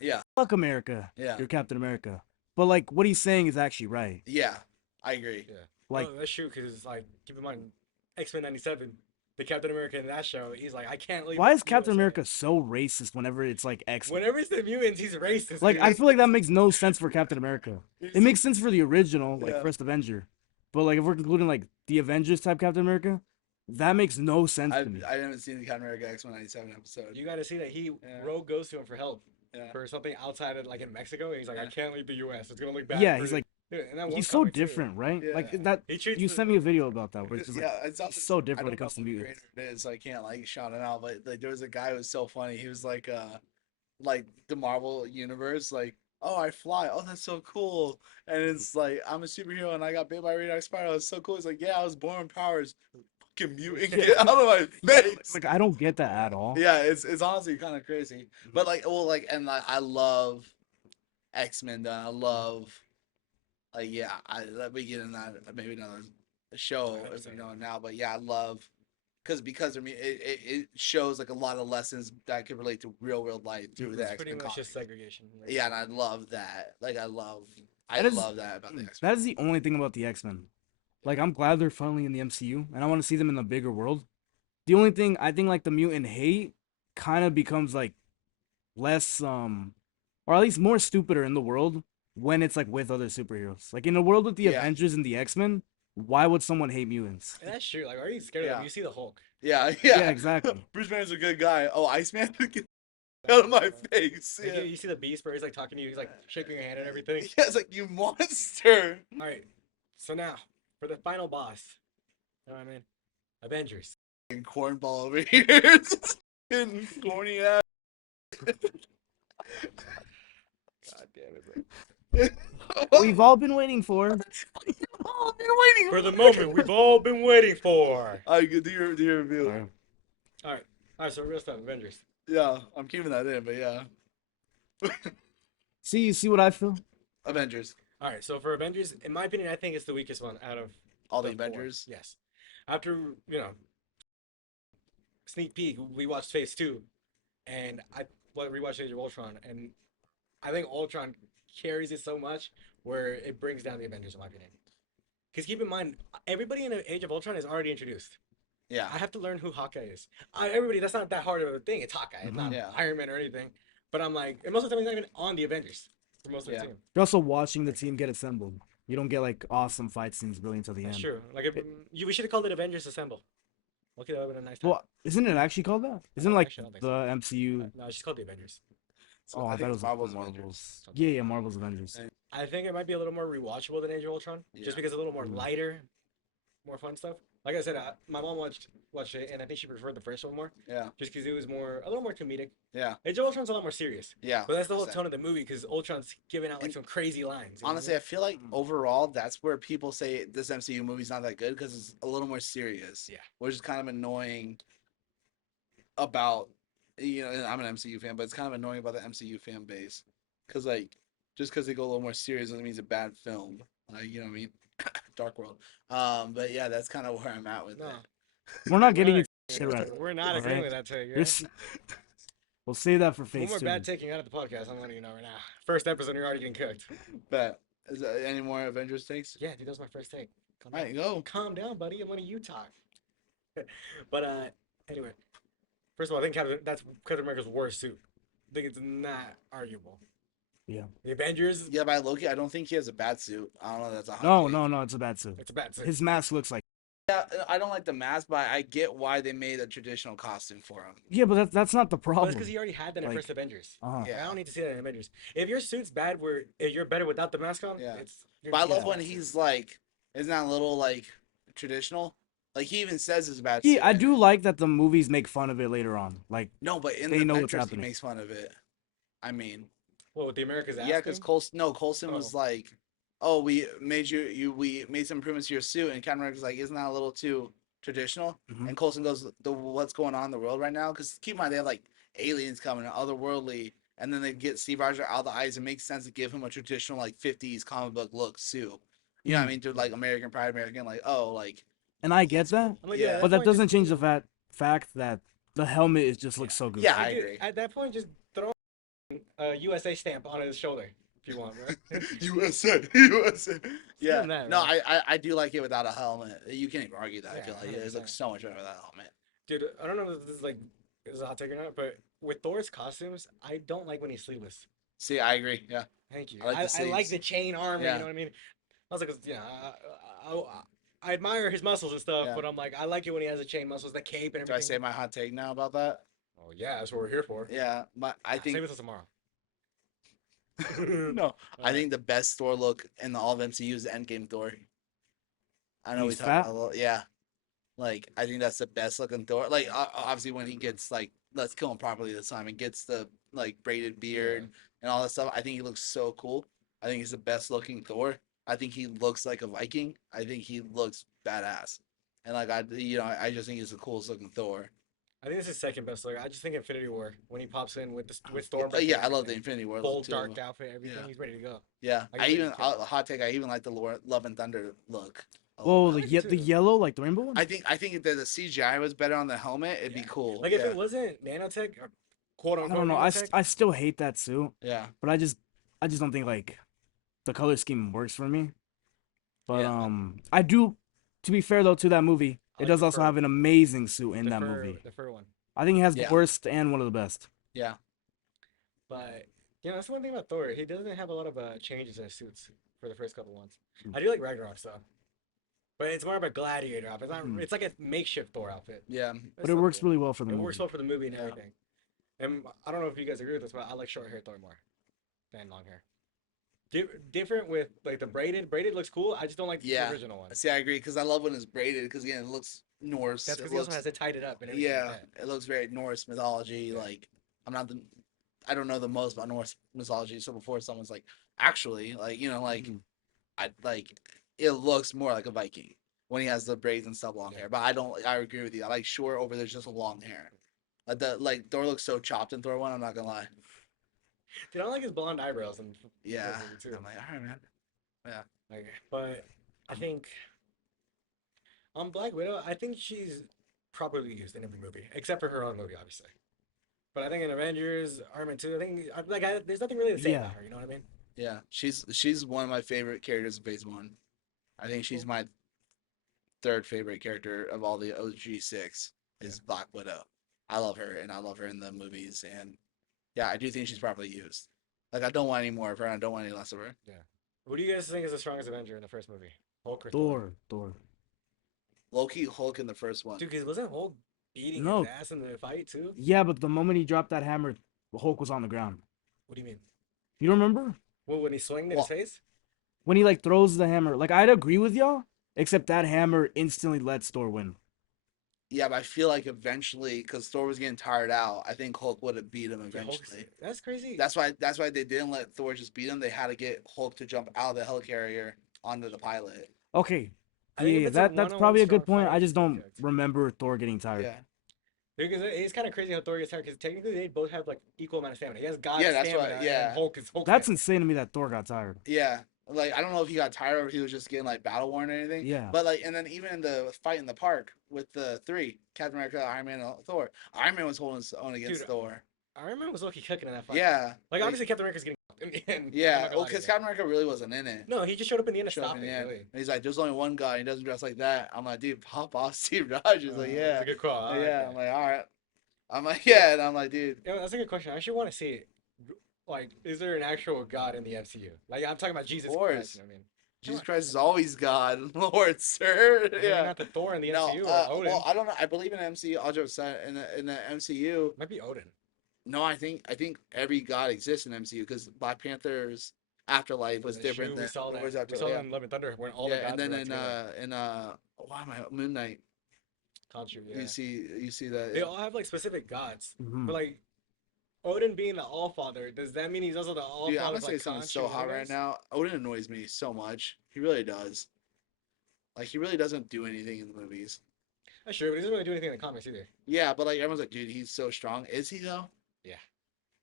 yeah, fuck America. yeah, You're Captain America. But like what he's saying is actually right. yeah. I agree. Yeah, Like that's true because like keep in mind, X-Men '97, the Captain America in that show, he's like, I can't leave. why is the Captain USA." America so racist whenever it's like X? Whenever it's the mutants, he's racist. Like dude. I feel like that makes no sense for Captain America. It makes sense for the original, like Yeah. First Avenger. But like if we're concluding like the Avengers type Captain America, that makes no sense I to me. I haven't seen the Captain America X-Men '97 episode. You got to see that he Yeah. Rogue goes to him for help Yeah. for something outside of like in Mexico. And he's like, I Yeah. can't leave the U.S. It's gonna look bad. Yeah, for he's you." like Dude, and that one he's so comic, too. different, right? Yeah. Like that He treats you the- sent me a video about that where it's just like Yeah, it's he's so I different when it don't know comes to what mutants. creator it is, so I can't like shout it out. But like, there was a guy who was so funny. He was like the Marvel universe, like, oh, I fly. Oh, that's so cool. And it's like I'm a superhero and I got bit by a radioactive spider. It's so cool. It's like, yeah, I was born with powers. Fucking mutant. Get out of my face. Like I don't get that at all. Yeah, it's honestly kind of crazy. But like, well, like, and like, I love X-Men. Though. I love, like, yeah. Let me get in that maybe another show if we know now. But yeah, I love because I mean it shows like a lot of lessons that could relate to real world life through the It's pretty X-Men much comic. just segregation. Like, Yeah, and I love that. Like, I love That is- that about the X-Men. That is the only thing about the X-Men. Like I'm glad they're finally in the MCU and I want to see them in the bigger world. The only thing I think like the mutant hate kind of becomes like less or at least more stupider in the world when it's like with other superheroes. Like in a world with the Yeah. Avengers and the X-Men, why would someone hate mutants? And that's true. Like, are you scared of Yeah. them? You see the Hulk. Yeah, Yeah, yeah. exactly. Bruce Banner's a good guy. Oh, Iceman, get out of my face. Like, Yeah. you see the Beast where he's like talking to you. He's like shaking your hand and everything. Yeah, it's like you monster. All right. So now for the final boss. You know what I mean? Avengers. And cornball over here. Just fucking corny ass. God damn it, bro. We've all been waiting for. Oh, I've been waiting For the moment we've all been waiting for. I do your review. All right. So real stuff. Avengers. Yeah, I'm keeping that in, but yeah. See, you see what I feel? Avengers. All right. So for Avengers, in my opinion, I think it's the weakest one out of All the four. Avengers. Yes. After sneak peek, we watched Phase 2, and I rewatched Age of Ultron, and I think Ultron carries it so much where it brings down the Avengers, in my opinion. Because keep in mind, everybody in Age of Ultron is already introduced. Yeah. I have to learn who Hawkeye is. Everybody, that's not that hard of a thing. It's Hawkeye. It's not Yeah. Iron Man or anything. But I'm like, and most of the time he's not even on the Avengers for most of Yeah. the team. You're also watching the team get assembled. You don't get like awesome fight scenes really until the That's end. true. Like, we should have called it Avengers Assemble. Okay, that would have been a nice time. Well, isn't it actually called that? Isn't it No, like actually, I don't think the so. MCU? No, it's just called the Avengers. So Oh, I thought think it it's was Marvel's Marvel's. Avengers. Yeah, yeah, Marvel's Avengers. And- I think it might be a little more rewatchable than Age of Ultron, Yeah. just because it's a little more Mm. lighter, more fun stuff. Like I said, my mom watched it, and I think she preferred the first one more, Yeah, just because it was a little more comedic. yeah, Age of Ultron's a lot more serious, yeah. but that's the whole 100%. tone of the movie because Ultron's giving out like And some crazy lines. You know what I Honestly, mean? I feel like Mm. overall, that's where people say this MCU movie's not that good because it's a little more serious. Yeah. Which is kind of annoying about, I'm an MCU fan, but it's kind of annoying about the MCU fan base. Because, like, just because they go a little more serious doesn't mean it's a bad film. You know what I mean? Dark World. But yeah, that's kind of where I'm at with No. it. We're not getting We're into shit right. We're not All agreeing right. with that take. Yeah? There's- We'll save that for One phase more 2. bad taking out of the podcast. I'm letting you know right now. First episode, you're already getting cooked. But is there any more Avengers takes? Yeah, dude, that was my first take. Calm All down. right, go. Calm down, buddy. I'm letting you talk. But anyway, first of all, I think that's Captain America's worst suit. I think it's not arguable. Yeah. The Avengers, Yeah, by Loki, I don't think he has a bad suit. I don't know. That's a hot No, take. no, it's a bad suit. it's a bad suit. His mask looks like. Yeah, I don't like the mask, but I get why they made a traditional costume for him. Yeah, but that's not the Well, problem. it's because he already had that in Like- first Avengers. Uh-huh. Yeah. I don't need to see that in Avengers. If your suit's bad, if you're better without the mask on, Yeah. you're But I love yeah. when he's like, isn't that a little like traditional? Like he even says it's a bad. Yeah, suit I in do it. like that the movies make fun of it later on. Like, No, but in they the know what's Avengers, he happening. makes fun of it. I mean, Well, with the America's yeah, because Coulson was Oh. like, "Oh, we made we made some improvements to your suit," and Captain America's like, "Isn't that a little too traditional?" Mhm. And Coulson goes, "What's going on in the world right now?" Because keep in mind they have like aliens coming, otherworldly, and then they get Steve Rogers out of the eyes. It makes sense to give him a traditional like '50s comic book look suit. You know what I mean? To like American Pride, American like, oh, like and I get that, I'm like, Yeah. at but that point, doesn't change the fact that the helmet is just looks so good. Yeah, just, I like, dude, agree. At that point, just throw a USA stamp on his shoulder if you want, bro. USA, USA. Yeah, than that, no, man. I do like it without a helmet. You can't even argue that. I Yeah, feel like it 100%. looks so much better without a helmet. Dude, I don't know if this is a hot take or not, but with Thor's costumes, I don't like when he's sleeveless. See, I agree. Yeah, Thank you. I like the I like sleeves. the chain armor. Yeah. You know what I mean? I was like, yeah, I admire his muscles and stuff, Yeah. but I'm like, I like it when he has the chain muscles, the cape, and do I everything. say my hot take now about that? Oh yeah, that's what we're here for. Yeah, I think Save it till tomorrow. no, I Alright. think the best Thor look in all of MCU is the Endgame Thor. I know we He's talked fat? about a little, yeah. Like I think that's the best looking Thor. Like obviously when he gets like let's kill him properly this time and gets the like braided beard and all that stuff, I think he looks so cool. I think he's the best looking Thor. I think he looks like a Viking. I think he looks badass. And like I just think he's the coolest looking Thor. I think this is second best look. I just think Infinity War when he pops in with Storm. Yeah, I love the Infinity War full look too. dark outfit, everything. Yeah. He's ready to go. Yeah, I I completely even get it. hot take. I even like the Love and Thunder look. a lot. Whoa, I like it the too. yellow, like the rainbow one. I think if the CGI was better on the helmet, it'd Yeah. be cool. Like if yeah. it wasn't nanotech or quote I unquote don't know. nanotech, I still hate that suit, Yeah. but I just don't think like the color scheme works for me. But Yeah. I do. To be fair though, to that movie, I it like does the also fur. have an amazing suit in the that fur, movie. the fur one. I think he has Yeah. the worst and one of the best. Yeah. But that's one thing about Thor. He doesn't have a lot of changes in his suits for the first couple ones. Mm. I do like Ragnarok stuff, but it's more of a gladiator outfit. It's, not, Mm. it's like a makeshift Thor outfit. Yeah. But It's it still works cool. really well for the It movie. works well for the movie and Yeah. everything. And I don't know if you guys agree with this, but I like short hair Thor more than long hair. Different with like the braided. Braided looks cool. I just don't like Yeah. the original one. See, I agree because I love when it's braided because again, it looks Norse. That's it because he also looks- has to tied it up and everything. Yeah, Like that. it looks very Norse mythology. Yeah. Like I don't know the most about Norse mythology. So before someone's like, actually, like Mhm. it looks more like a Viking when he has the braids and stuff, long Yeah. hair. But I agree with you. I like short over there's just a long hair. Like Thor looks so chopped in Thor 1. I'm not gonna lie. Dude, I don't like his blonde eyebrows and Yeah, too. I'm like, all right, man. Like, but I think on Black Widow, I think she's properly used in every movie except for her own movie, obviously. But I think in Avengers, Iron Man 2, I think there's nothing really to say Yeah. about her. You know what I mean? Yeah, she's one of my favorite characters in Phase 1. I think she's my third favorite character of all the OG6 is Black Widow. I love her, and I love her in the movies, and yeah, I do think she's properly used. Like, I don't want any more of her, and I don't want any less of her. Who do you guys think is the strongest Avenger in the first movie? Hulk or Thor? Thor. Low-key Hulk in the first one. Dude, because wasn't Hulk beating No. his ass in the fight too? Yeah, but the moment he dropped that hammer, Hulk was on the ground. What do you mean? You don't remember Well, when he's swinging in his Well, face? when he like throws the hammer? Like I'd agree with y'all, except that hammer instantly lets Thor win. yeah, but I feel like eventually, because Thor was getting tired out, I think Hulk would have beat him Yeah, Hulk's- eventually. That's crazy. That's why they didn't let Thor just beat him. They had to get Hulk to jump out of the helicarrier onto the pilot. Okay, I think if yeah, it's a that's one-on-one probably a strong good point. fight, I just it'd be don't cooked. remember Thor getting tired. Yeah, Because it's kind of crazy how Thor gets tired. Because technically they both have like equal amount of stamina. He has God Yeah, that's stamina, why- yeah. and Hulk is Hulk That's stamina. insane to me that Thor got tired. yeah. Like I don't know if he got tired or if he was just getting like battle worn or anything. Yeah. But like, and then even in the fight in the park with the three Captain America, Iron Man, and Thor, Iron Man was holding his own against Dude, Thor. Iron Man was low-key cooking in that fight. Yeah, Like obviously Captain America's getting in the end. I'm yeah. not gonna Well, lie to because you. Captain America really wasn't in it. No, he just showed up in the end to Showed up stop in it. the end. Really. And he's like, "There's only one guy. He doesn't dress like that." I'm like, "Dude, pop off, Steve Rogers." He's like, That's "Yeah, a good call. I like yeah." that. I'm like, "All right." I'm like, "Yeah," and I'm like, "Dude." Yeah, that's a good question. I actually want to see it. Like, is there an actual God in the MCU? Like, I'm talking about Jesus course. Christ. You know what I mean? Jesus Christ is always God, Lord, sir. Maybe Yeah. not the Thor in the No, MCU or Odin. well, I don't know. I believe in MCU. I'll just say in the MCU. Might be Odin. No, I think every God exists in MCU because Black Panther's afterlife was The different shoe, than we saw that. was We after. saw Yeah, that in Love and Thunder when all the yeah, gods and then were together. why am I Moon Knight? Khonshu, yeah. You see that. They all have like specific gods, Mhm. but like Odin being the All Father, does that mean he's also the All Dude, I'm Father gonna of like say something Khonshu so and hot other right guys? now. Odin annoys me so much. He really does. Like he really doesn't do anything in the movies. That's true, but he doesn't really do anything in the comics either. Yeah, but like everyone's like, dude, he's so strong. Is he though? Yeah.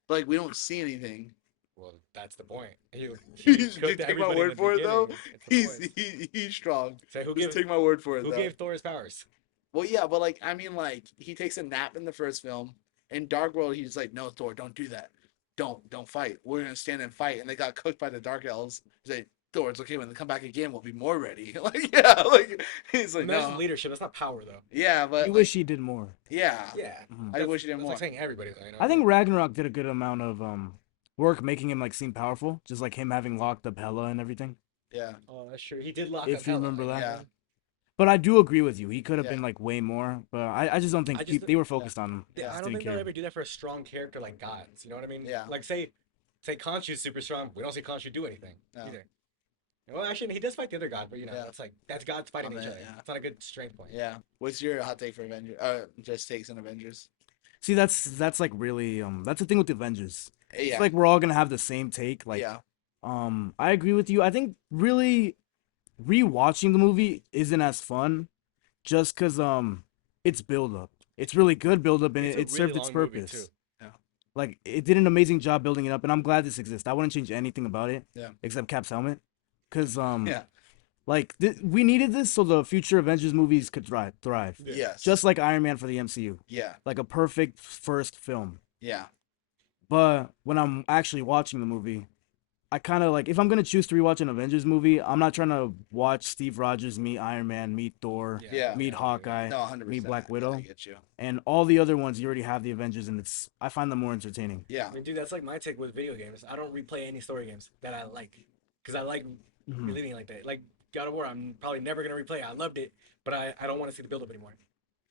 But like we don't see anything. Well, that's the point. He cooked Dude, take my everybody in word the for it though. beginning. It's the point. He's strong. Say who Just gave take my word for it who though. gave Thor his powers? Well, yeah, but like I mean, like he takes a nap in the first film. In Dark World, he's like, no, Thor, don't do that. Don't fight. We're gonna stand and fight. And they got cooked by the Dark Elves. He's like, Thor, it's okay. When they come back again, we'll be more ready. Like yeah, like he's like, That's no, leadership. That's not power, though. yeah, but You like, wish he did more. yeah, Yeah. Mhm. I wish he did That's more. like saying everybody, though. You know I what think mean? Ragnarok did a good amount of work making him like seem powerful, just like him having locked up Hela and everything. Yeah, Oh, that's true. He did lock If up you Hela. remember that. yeah. But I do agree with you. He could have Yeah. been like way more, but I just don't think I just- they were focused on him. Yeah. I Just don't didn't think they'll care. ever do that for a strong character like gods. You know what I mean? Yeah. Like say Khonshu's super strong. We don't see Khonshu do anything No. either. Well, actually, he does fight the other god, but you know, Yeah. it's like that's gods fighting On each it, other. yeah. It's not a good strength point. Yeah. What's your hot take for Avengers? Just takes in Avengers. See, that's like really that's the thing with the Avengers. Yeah. It's like we're all gonna have the same take. Like, yeah. I agree with you. I think really rewatching the movie isn't as fun, just cause it's build up. It's really good build up and It's it, a it served really its long movie, purpose. too. Like it did an amazing job building it up, and I'm glad this exists. I wouldn't change anything about it. Yeah. Except Cap's helmet, cause Yeah. like we needed this so the future Avengers movies could thrive. Yeah. Yes. Just like Iron Man for the MCU, yeah. like a perfect first film. Yeah. But when I'm actually watching the movie, I kind of like if I'm gonna choose to rewatch an Avengers movie, I'm not trying to watch Steve Rogers meet Iron Man, meet Thor, Yeah. meet Hawkeye, No, 100%. meet Black Yeah, Widow, I get you. and all the other ones. You already have the Avengers, and I find them more entertaining. Yeah. I mean, dude, that's like my take with video games. I don't replay any story games that I like because I like Mhm. reliving like that. Like God of War, I'm probably never gonna replay it. I loved it, but I don't want to see the build up anymore.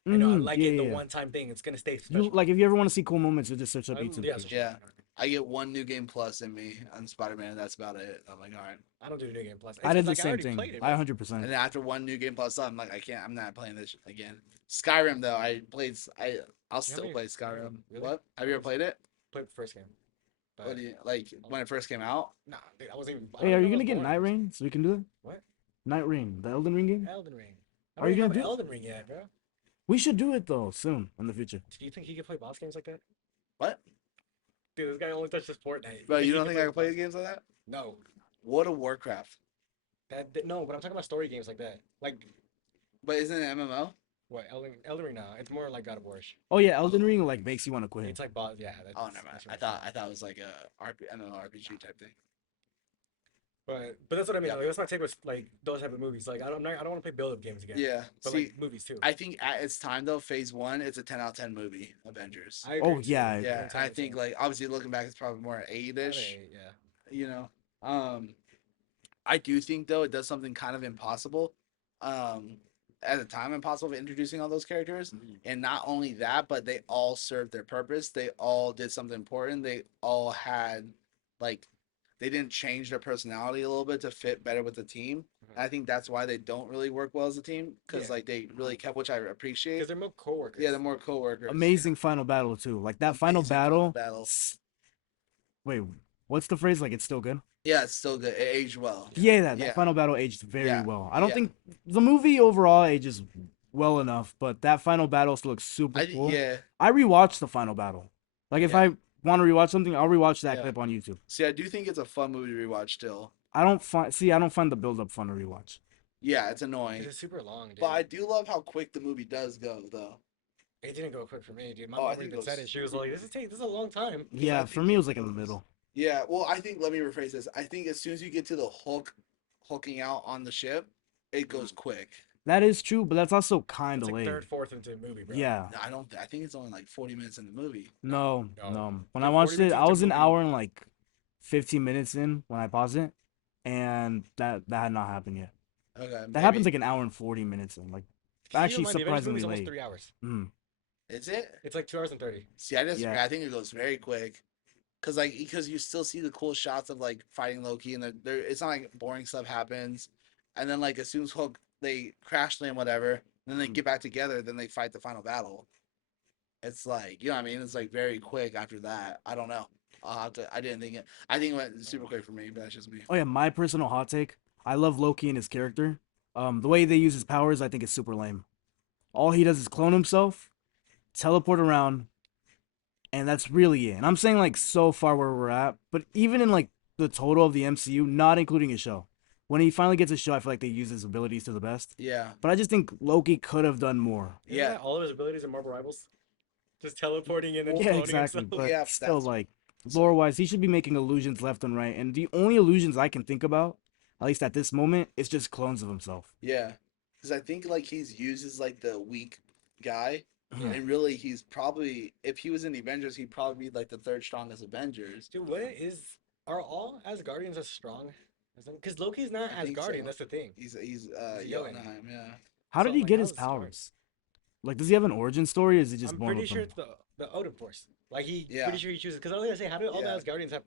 I know I Mhm, like yeah, it the yeah. one time thing. It's gonna stay special. You like if you ever want to see cool moments, you just search up I- YouTube. yeah, videos. Yeah. I get one new game plus in me on Spider-Man. That's about it. I'm like, all right. I don't do New Game Plus. I It's did the like, same already thing. played it, I man. 100%. And then after one new game plus, I'm like, I can't. I'm not playing this again. Skyrim though, I'll still many- play Skyrim. really? What? Have you ever played it? Played the first game. But, What do you like when it first came out? nah, dude, I wasn't even. I Hey, don't are even you know gonna I get was Night born. Rain so we can do it? What? Night Rain, the Elden Ring game. Elden Ring. I Are don't you even gonna have do it? Elden Ring yet, bro. We should do it though soon in the future. Do you think he could play boss games like that? What? Dude, this guy only touches Fortnite. Bro, you don't he think I can play boss- games like that? No. World of Warcraft. No, but I'm talking about story games like that. Like But isn't it MMO? what Elden Ring? Now it's more like God of War-ish. Oh yeah, Elden Ring like makes you want to quit. It's like boss. Yeah. That's, Oh, never mind. that's I right. thought it was like a MMORPG type thing. But that's what I mean. Yeah. Like, that's my take with like those type of movies. Like I don't want to play build-up games again. Yeah. But See, like movies too. I think at its time though, Phase 1, it's a 10 out of 10 movie. Avengers. I agree Oh, with you. yeah, I Yeah, Ten I out of think 10. like obviously looking back, it's probably more I 8-ish. think, yeah. You know, I do think though it does something kind of impossible. At the time, impossible of introducing all those characters, and not only that, but they all served their purpose. They all did something important. They all had like they didn't change their personality a little bit to fit better with the team. Mhm. And I think that's why they don't really work well as a team because Yeah. like they really kept, which I appreciate. Because they're more coworkers. Yeah, they're more coworkers. Amazing final battle too. Like that final Amazing final battle. battle. Wait, what's the phrase? Like it's still good. Yeah, it's still good. It aged well. Yeah, that Yeah. final battle aged very Yeah, well. I don't yeah. think the movie overall ages well enough, but that final battle still looks super cool. Yeah. I rewatched the final battle. Like if Yeah. I want to rewatch something, I'll rewatch that Yeah. clip on YouTube. See, I do think it's a fun movie to rewatch still. I don't find the build up fun to rewatch. Yeah, it's annoying. It's super long, dude. But I do love how quick the movie does go, though. It didn't go quick for me, dude. My Oh, I mom think even it said goes it. She was like, super this is a long time. Yeah, for me it was like in the middle. Yeah, well, I think, let me rephrase this. I think as soon as you get to the hulking out on the ship, it goes quick. That is true, but that's also kind It's of like late. third, fourth into the movie, bro. Yeah. I think it's only like 40 minutes in the movie. No. No. When Like I watched 40 it, minutes I into was an movie. hour and like 15 minutes in when I paused it, and that had not happened yet. Okay. That happens like an hour and 40 minutes in. Like Keep in actually mind, the Avengers surprisingly movie's almost late. 3 hours. Mm. Is it? It's like 2 hours and 30. See, I disagree. Yeah. I think it goes very quick. Because you still see the cool shots of like fighting Loki, and there it's not like boring stuff happens, and then like as soon as Hulk they crash land whatever, then they get back together, then they fight the final battle. It's like, you know what I mean? It's like very quick after that. I don't know. I'll have to. I didn't think it. I think it went super quick for me, but that's just me. Oh yeah, my personal hot take. I love Loki and his character. The way they use his powers, I think is super lame. All he does is clone himself, teleport around, and that's really it. And I'm saying like so far where we're at, but even in like the total of the MCU, not including his show, when he finally gets a show, I feel like they use his abilities to the best. Yeah. But I just think Loki could have done more. Isn't Yeah. that all of his abilities in Marvel Rivals? Just teleporting in and Yeah, cloning exactly. himself. But Yeah, still, that's- like lore wise, he should be making illusions left and right. And the only illusions I can think about, at least at this moment, is just clones of himself. Yeah. Because I think like he's used as like the weak guy, Yeah. and really he's probably, if he was in the Avengers, he'd probably be like the third strongest Avengers. Dude, are all Asgardians as strong? Because Loki's not I think Asgardian, so. that's the thing. He's He's Jotunheim, yeah. How So, did he like, get how his is it smart? powers? Like, does he have an origin story, or is it just I'm born pretty with sure them? it's the Odin Force. Like Yeah. pretty sure he chooses. Because I was gonna say, how do all Yeah. the Asgardians have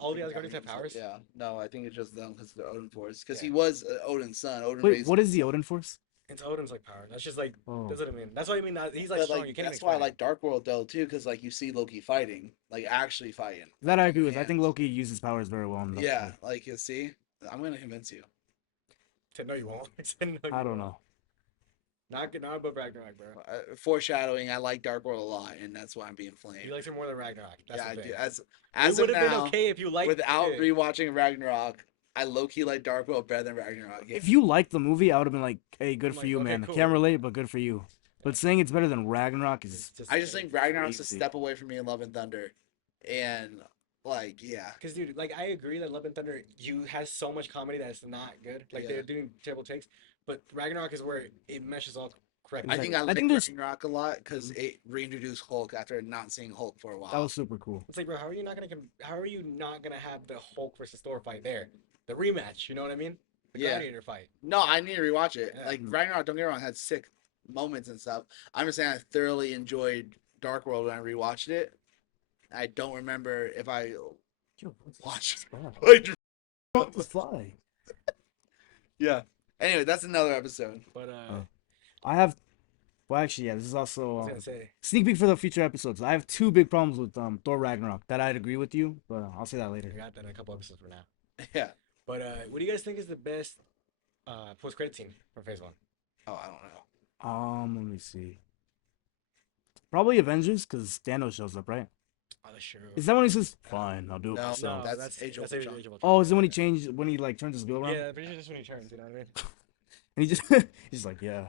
all the Asgardians have powers? Yeah. No, I think it's just them because they're Odin Force. Because Yeah. he was Odin's son. Odin Wait, raised. what is the Odin Force? It's Odin's like power. That's just like Oh. that's what I mean. That's what I mean. He's like But strong. like You can't that's why I explain it. like Dark World though too, because like you see Loki fighting, like actually fighting. That I Like, agree with. I think hands. Loki uses powers very well. In the Yeah, like you see, I'm gonna convince you. Said no, you won't. Said, no, you I don't won't. know. Not above Ragnarok, bro. Foreshadowing, I like Dark World a lot, and that's why I'm being He flamed. likes it more than Ragnarok. That's Yeah, I the do. thing. As It of would have been now, okay if you liked without it. rewatching Ragnarok, I low key like Dark World better than Ragnarok. Yeah. If you liked the movie, I would have been like, "Hey, good I'm for like, you, okay, man. cool. Can't relate, but good for you." But saying it's better than Ragnarok It's is I just think Ragnarok's a crazy. step away from me in Love and Thunder, and like yeah, Because, dude, like, I agree that Love and Thunder has so much comedy that it's not good. Like, Yeah. they're doing terrible takes. But Ragnarok is where it meshes all correctly. I think I I like think there's- Ragnarok a lot because it reintroduced Hulk after not seeing Hulk for a while. that was super cool. It's like, bro, how are you not gonna have the Hulk versus Thor fight there? The rematch, you know what I mean? The Yeah. gladiator fight. No, I need to rewatch it. Yeah. Like Ragnarok, don't get me wrong, had sick moments and stuff. I'm just saying I thoroughly enjoyed Dark World when I rewatched it. I don't remember if I watched. The fly. Yeah. Anyway, that's another episode. But I have. Well, actually, yeah. This is also I was gonna say, sneak peek for the future episodes. I have two big problems with Thor Ragnarok that I'd agree with you, but I'll say that we later. got that in a couple episodes from now. Yeah. But what do you guys think is the best post credit scene from Phase 1? Oh, I don't know. Let me see. Probably Avengers, because Thanos shows up, right? Oh, that's true. Is that when he says, "Fine, I'll do it No, myself"? that's that's Age of Age Ultron. of Ultron. Oh, is it when he changes when he like turns his wheel around? Yeah, I'm pretty sure that's when he turns. You know what I mean? And he just he's like, yeah.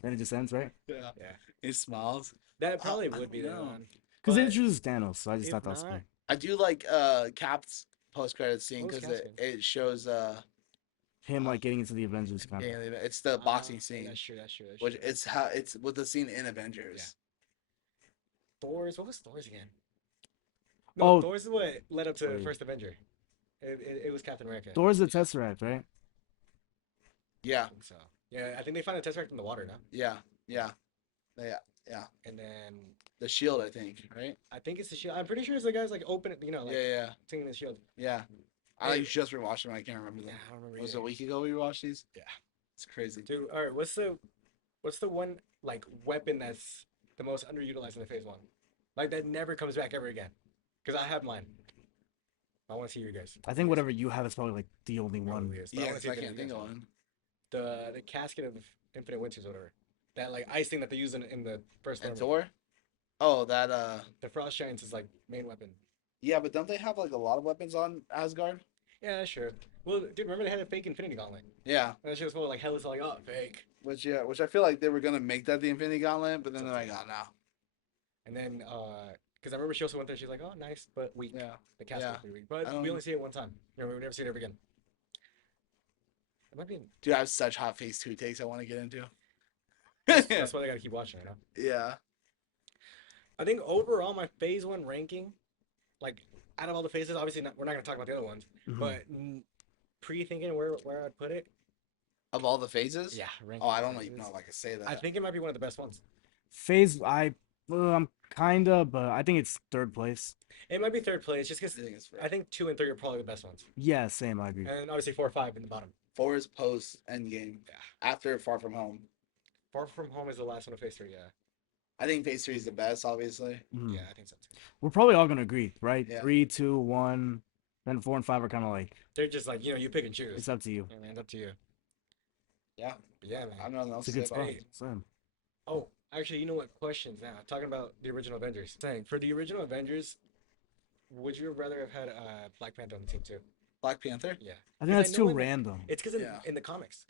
Then it just ends, right? Yeah. Yeah. He smiles. That probably I would be don't the know. one. Because it But introduces Thanos, so I just if thought that was not- cool. I do like Cap's post credit scene What was because Cap's it shows Him like getting into the Avengers kind yeah, of. it's the boxing scene. That's true. That's true. That's Which true. it's how it's with the scene in Avengers. Thor's. What was Thor's again? No, Oh. Thor's is what led up to Sorry. First Avenger. It was Captain America. Thor's the Tesseract, right? Yeah, I think so. Yeah, I think they found a Tesseract in the water now. yeah, yeah, yeah. And then the shield, I think, right? I think it's the shield. I'm pretty sure it's the guy's like open, you know, like Yeah, singing the shield. yeah. I Hey, like just rewatched them. I can't remember yeah, them. I don't remember Was it either. a week ago we watched these? Yeah, It's crazy. dude. All right, what's the one like weapon that's the most underutilized in the Phase One, like that never comes back ever again? Because I have mine. I want to see you guys. I think whatever you have is probably like the only one. Probably is, but I Yeah, want to because see I if can't any think of of you guys one. have the casket of Infinite Winters, or whatever. That like ice thing that they use in the first And one. Thor? Oh, that The Frost Giants is like main weapon. yeah, but don't they have like a lot of weapons on Asgard? Yeah, sure. Well, dude, remember they had a fake Infinity Gauntlet? Yeah, That shit was full of like hell is like, oh, fake. which I feel like they were gonna make that the Infinity Gauntlet, but then they're like, oh no. And then, because I remember she also went there, she's like, oh, nice, but weak. Yeah, The cast yeah. was pretty weak. I But don't- we only see it one time. You know, we never see it ever again. It might be. Dude, I have such hot Phase 2 takes I want to get into. That's why they gotta keep watching, you know? Yeah. I think overall, my Phase 1 ranking, like, out of all the phases, obviously we're not gonna talk about the other ones, Mhm. but pre-thinking where I'd put it, Of all the phases? yeah, ranking Oh, I don't phases, even know if I can say that. I think it might be one of the best ones. Phase, I'm kinda, but I think it's third place. It might be third place, just because I think it's fair. I think 2 and 3 are probably the best ones, Yeah, same. I agree. and obviously 4 and 5 in the bottom. 4 is post Endgame. Yeah. After Far From Home. Far From Home is the last one of Phase 3. Yeah, I think Phase 3 is the best, obviously. Mhm. yeah, I think so too. We're probably all gonna agree, right? Yeah. 3, 2, 1, then 4 and 5 are kind of like They're just like, you pick and choose. it's up to you. Yeah, man, it's up to you. Yeah. But yeah, I man. don't know nothing else It's a to say good about spot. it. Same. Oh, actually, you know what? Questions now. Talking about the original Avengers. Saying for the original Avengers, would you rather have had Black Panther on the team too? Black Panther? Yeah. I 'Cause think that's know too in the- random. It's because Yeah. in the comics,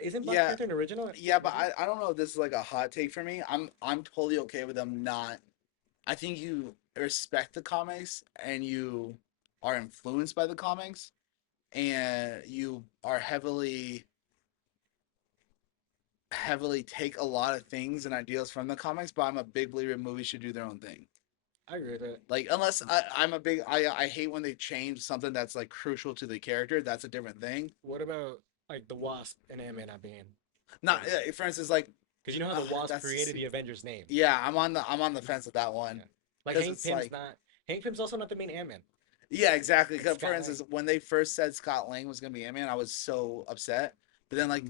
isn't Black Yeah. Panther an original? Yeah, but I don't know if this is like a hot take for me. I'm totally okay with them not. I think you respect the comics and you are influenced by the comics and you are heavily take a lot of things and ideas from the comics, but I'm a big believer movies should do their own thing. I agree with it. Like unless I hate when they change something that's like crucial to the character. That's a different thing. What about like the Wasp and Ant-Man not being? Not for instance, like Because you know how the Wasp that's created the Avengers name. yeah, I'm on the fence with that one. Yeah. Like 'Cause Hank it's Pym's like- not. Hank Pym's also not the main Ant-Man. Yeah, exactly. It's 'Cause for Scott instance, when they first said Scott Lang was gonna be Ant-Man, I was so upset. But then like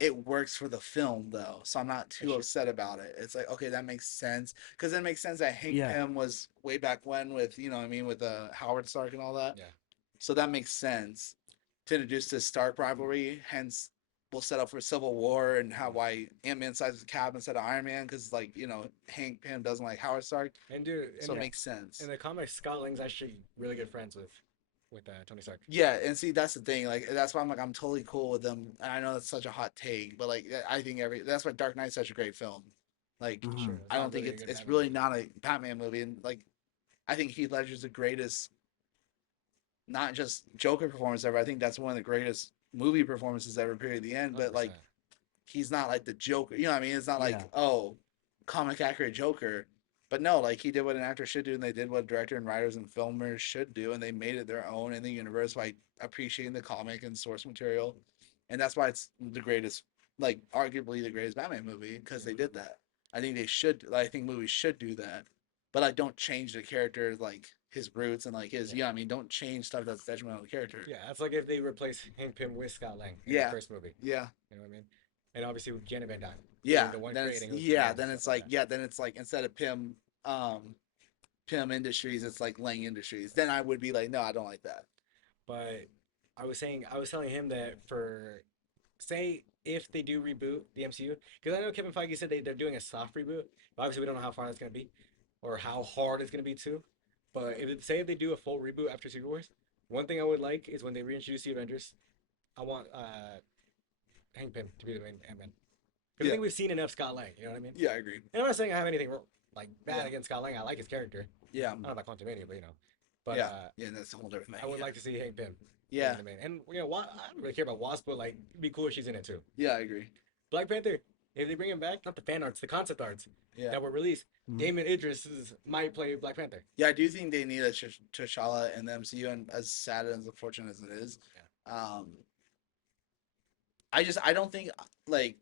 it works for the film though, so I'm not too Sure. upset about it. It's like okay, that makes sense because it makes sense that Hank Yeah. Pym was way back when with you know what I mean with Howard Stark and all that. Yeah. So that makes sense to introduce this Stark rivalry. Hence, we'll set up for Civil War and how why Ant-Man sides the Cap instead of Iron Man because like you know Hank Pym doesn't like Howard Stark, And dude, so it makes sense. in the comics, Scott Lang's actually really good friends with Tony Stark. Yeah, and see that's the thing. Like that's why I'm like I'm totally cool with them. And I know that's such a hot take, but like I think that's why Dark Knight's such a great film. Like Mhm. Sure, I not don't think really a it's good it's Batman really movie. not a Batman movie, and like I think Heath Ledger's the greatest, not just Joker performance ever. I think that's one of the greatest movie performances ever. Period. The end, but like 100%. he's not like the Joker. You know what I mean? It's not like Yeah. oh, comic accurate Joker. But no, like he did what an actor should do, and they did what director and writers and filmers should do, and they made it their own in the universe by appreciating the comic and source material, and that's why it's the greatest, like arguably the greatest Batman movie because they did that. I think they should. I think movies should do that, but like don't change the character like his roots and like his. Yeah. Yeah, I mean don't change stuff that's detrimental to the character. Yeah, that's like if they replace Hank Pym with Scott Lang in Yeah. the first movie. Yeah. You know what I mean? And obviously with Janet Van Dyne. Yeah, the one then it's, creating it was yeah, Pym then and it's stuff like that. yeah, then it's like instead of Pym Industries, it's like Lang Industries. Then I would be like, no, I don't like that. But I was telling him that for, say, if they do reboot the MCU, because I know Kevin Feige said they're doing a soft reboot, but obviously we don't know how far that's gonna be, or how hard it's gonna be too. But if they do a full reboot after Secret Wars, one thing I would like is when they reintroduce the Avengers, I want Hank Pym to be the main Ant-Man. Because I Yeah. think we've seen enough Scott Lang. You know what I mean? Yeah, I agree. And I'm not saying I have anything like bad Yeah. against Scott Lang. I like his character. Yeah, I don't know about Quantumania, but you know. But yeah, yeah, that's a whole different thing. I would yeah. like to see Hank Pym. Yeah, The main. And you know, I don't really care about Wasp, but like, it'd be cool if she's in it too. yeah, I agree. Black Panther, if they bring him back, not the fan arts, the concept arts Yeah, that were released, Mhm. Damon Idris might play Black Panther. yeah, I do think they need a T'Challa in the MCU, and as sad and as unfortunate as it is, I don't think like.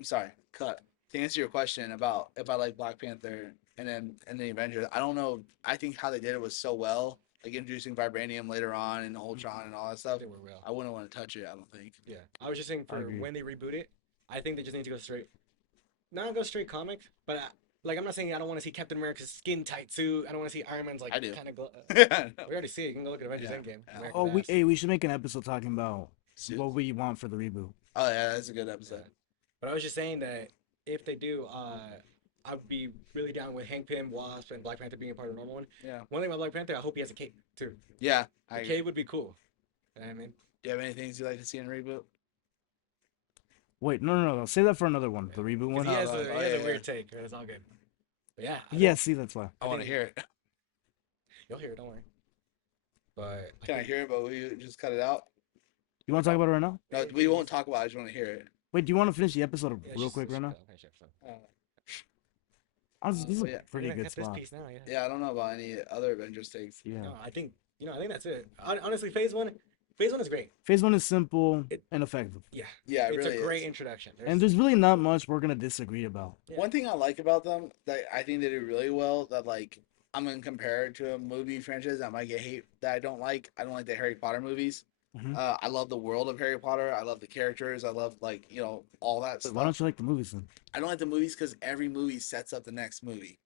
I'm sorry, cut. to answer your question about if I like Black Panther and the Avengers, I don't know. I think how they did it was so well, like introducing vibranium later on and Ultron and all that stuff. They were real. I wouldn't want to touch it. I don't think. Yeah, I was just saying I for agree. when they reboot it, I think they just need to go straight, not go straight comic, but like I'm not saying I don't want to see Captain America's skin tight suit. I don't want to see Iron Man's like I do. kind of. Yeah. We already see it. You can go look at Avengers Yeah. Endgame. Yeah. America's Oh, ass. we should make an episode talking about Suits. what we want for the reboot. Oh yeah, that's a good Yeah. episode. But I was just saying that if they do, I'd be really down with Hank Pym, Wasp, and Black Panther being a part of the normal one. Yeah. One thing about Black Panther, I hope he has a cape too. Yeah. A I agree. cape would be cool. You know what I mean, Do you have any things you'd like to see in a reboot? Wait, no. Save that for another one. The reboot 'cause one. he has, Oh, a, oh, he has yeah, a weird take, and it's all good. But yeah, Yeah, see, that's why. I want to think- hear it. you'll hear it. Don't worry. But Can I hear it? But we just cut it out. You want to talk about it right now? No, we won't talk about it. I just want to hear it. Wait, do you want to finish the episode Yeah, real quick right now? finish the episode. This is yeah. a pretty We're gonna good cut this spot. piece now, yeah. Yeah, I don't know about any other Avengers takes. Yeah. No, I think that's it. Honestly, Phase One is great. Phase 1 is simple It- and effective. Yeah, Yeah, it it's really a great is. introduction. And there's really not much we're going to disagree about. Yeah. One thing I like about them that I think they do really well that like I'm gonna compare it to a movie franchise that might get hate that I don't like. I don't like the Harry Potter movies. Mhm. I love the world of Harry Potter. I love the characters. I love like all that But stuff. why don't you like the movies then? I don't like the movies because every movie sets up the next movie.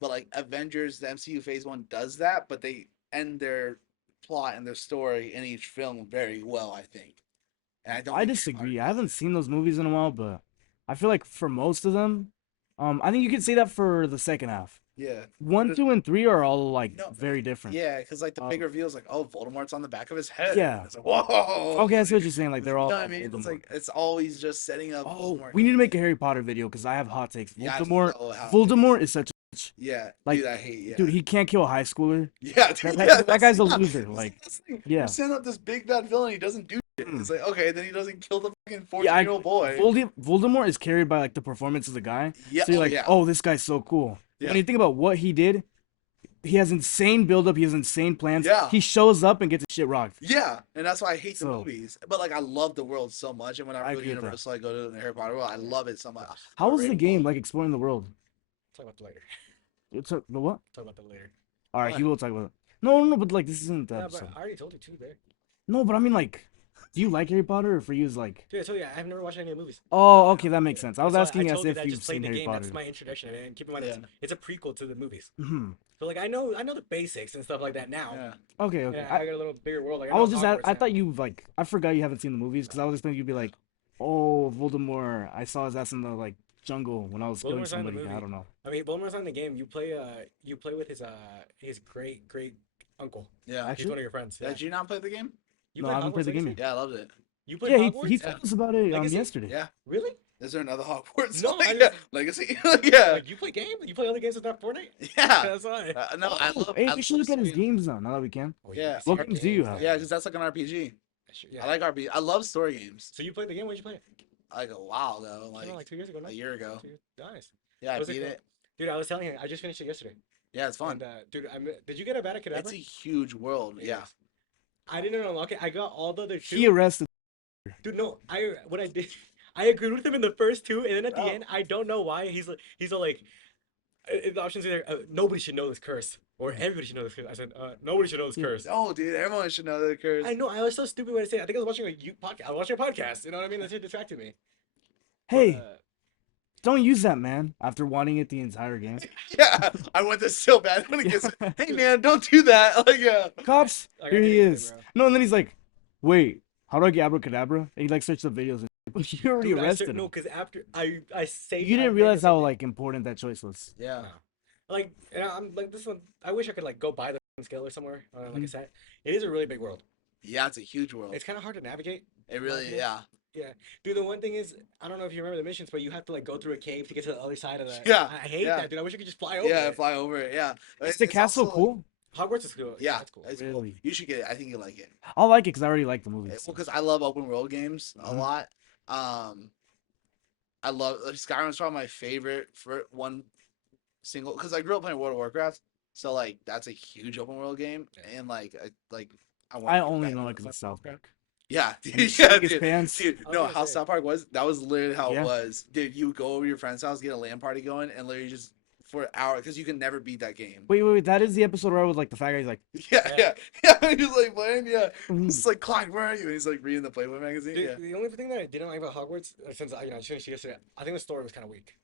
But like Avengers, the MCU Phase 1 does that, but they end their plot and their story in each film very well, I think. And I don't. I think Harry disagree. Potter I haven't seen those movies in a while, but I feel like for most of them, I think you could say that for the second half. Yeah. 1, But- 2, and 3 are all like No, very different. Yeah, because like the Um, big reveal is like, oh, Voldemort's on the back of his head. Yeah. It's like, whoa. Okay, I see what you're saying. Like they're all. You know what I mean? It's Voldemort. like it's always just setting up. Oh, Voldemort. we need to make a Harry Potter video because I have hot takes. Yeah, I Voldemort. know how it Voldemort is such a Yeah, like, dude, I hate. Yeah, dude. He can't kill a high schooler. yeah, dude, that- yeah, that that's- guy's a yeah, loser, that's like, that's the thing. yeah. You send up this big bad villain, he doesn't do shit. Mm. It's like okay, then he doesn't kill the fucking Yeah, 14-year-old boy. Voldemort is carried by like the performance of the guy. Yeah, So you're like, yeah, oh, this guy's so cool. Yeah. When you think about what he did, he has insane buildup. He has insane plans. Yeah. He shows up and gets his shit rocked. yeah, and that's why I hate the So- movies. But like, I love the world so much, and when I I go to agree with that. Universal, I go to the Harry Potter world. I love it so much. How was the Rainbow. game like exploring the world? Talk about that later. It's the what? Talk about that later. All right, What? he will talk about it. No, but like this isn't the Yeah, episode. but I already told you too, there. No, but I mean like, do you like Harry Potter or for you is like? Dude, I told you I've never watched any of the movies. Oh, okay, that makes sense. I was So asking as told you if that I you've just played seen the Harry game. Potter. That's my introduction, and keep in mind Yeah. it's a prequel to the movies. Mhm. So like I know the basics and stuff like that now. Yeah, Okay, okay. Yeah, I got a little bigger world. Like, I was know just Hogwarts I now. thought you like I forgot you haven't seen the movies because I was expecting you'd be like, oh, Voldemort. I saw his ass in the like jungle when I was killing Voldemort's not in the somebody. I movie. don't know. I mean, Voldemort's not in the game. You play with his great uncle. yeah. He's Actually, one of your friends. Yeah. Did you not play the game? You No, played I haven't played Hogwarts the game Legacy? yet. Yeah, I loved it. You played Yeah, Hogwarts? he told us about it Legacy? yesterday. Yeah. Really? Is there another Hogwarts? No, Like, I yeah, just- Legacy. yeah, Like you play games? You play other games that's not Fortnite? yeah. That's why. No, I Oh, love. hey, I we should love look at his story- games now that we can. Oh, Yeah. see What our games do you games, have? Yeah, because that's like an RPG. Yeah. I like RPG. I love story games. So you played the game? When did you play it? Like a while ago, Came like out like 2 years ago. No? a year ago. Nice. Yeah, I Was it beat good? it. Dude, I was telling you, I just finished it yesterday. Yeah, it's fun. And, dude, did you get a Kedavra? It's a huge world. It Yeah. is. I didn't unlock it. I got all the other two. He arrested. Dude, no, what I did, I agreed with him in the first two, and then at the Oh. end, I don't know why he's all like, the options are nobody should know this curse, or everybody should know this curse. I said, nobody should know this Yeah. curse. Oh, dude, everyone should know the curse. I know, I was so stupid when I said it. I think I was watching a podcast. I was watching a podcast. You know what I mean? That's what distracted me. Hey, But, don't use that, man. After wanting it the entire game. Yeah, I want this so bad when he gets. Hey, man, don't do that. Like, yeah. Cops, I here got he hit, is. bro. No, and then he's like, wait, how do I get abracadabra? And he like searched the videos. And you already Dude, arrested him. no, because after I saved. You I didn't made realize this how thing. like important that choice was. Yeah. No. Like, and I'm like this one. I wish I could like go buy the scale or somewhere like a Mhm. set. It is a really big world. Yeah, it's a huge world. It's kind of hard to navigate. It really, Okay. yeah. Dude, the one thing is, I don't know if you remember the missions, but you have to like go through a cave to get to the other side of the. Yeah, I hate yeah. that, dude. I wish I could just fly over. Yeah, it. fly over it. Yeah. Is the castle also, cool? Hogwarts is cool. Yeah, that's cool. it's cool. Really? You should get it. I think you like it. I'll like it because I already like the movie. Well, because I love open world games a Mhm. lot. I love Skyrim's probably my favorite for one single because I grew up playing World of Warcraft, so like that's a huge open world game, Yeah. and like I I wanna get only back know into it because that. of South Park. Yeah, And dude, shitting yeah, his dude, pants. dude. I was No, gonna how say. South Park was, that was literally how it Yeah. was. Dude, you would go over to your friend's house, get a LAN party going, and literally just for an hour, because you can never beat that game. Wait. That is the episode where I was like the fat guy. He's like, Yeah, Yeah. yeah. He's like playing, yeah. "Mm." It's like, Clyde, where are you? And he's like reading the Playboy magazine. The, Yeah. the only thing that I didn't like about Hogwarts, since I finished it yesterday, I think the story was kind of weak.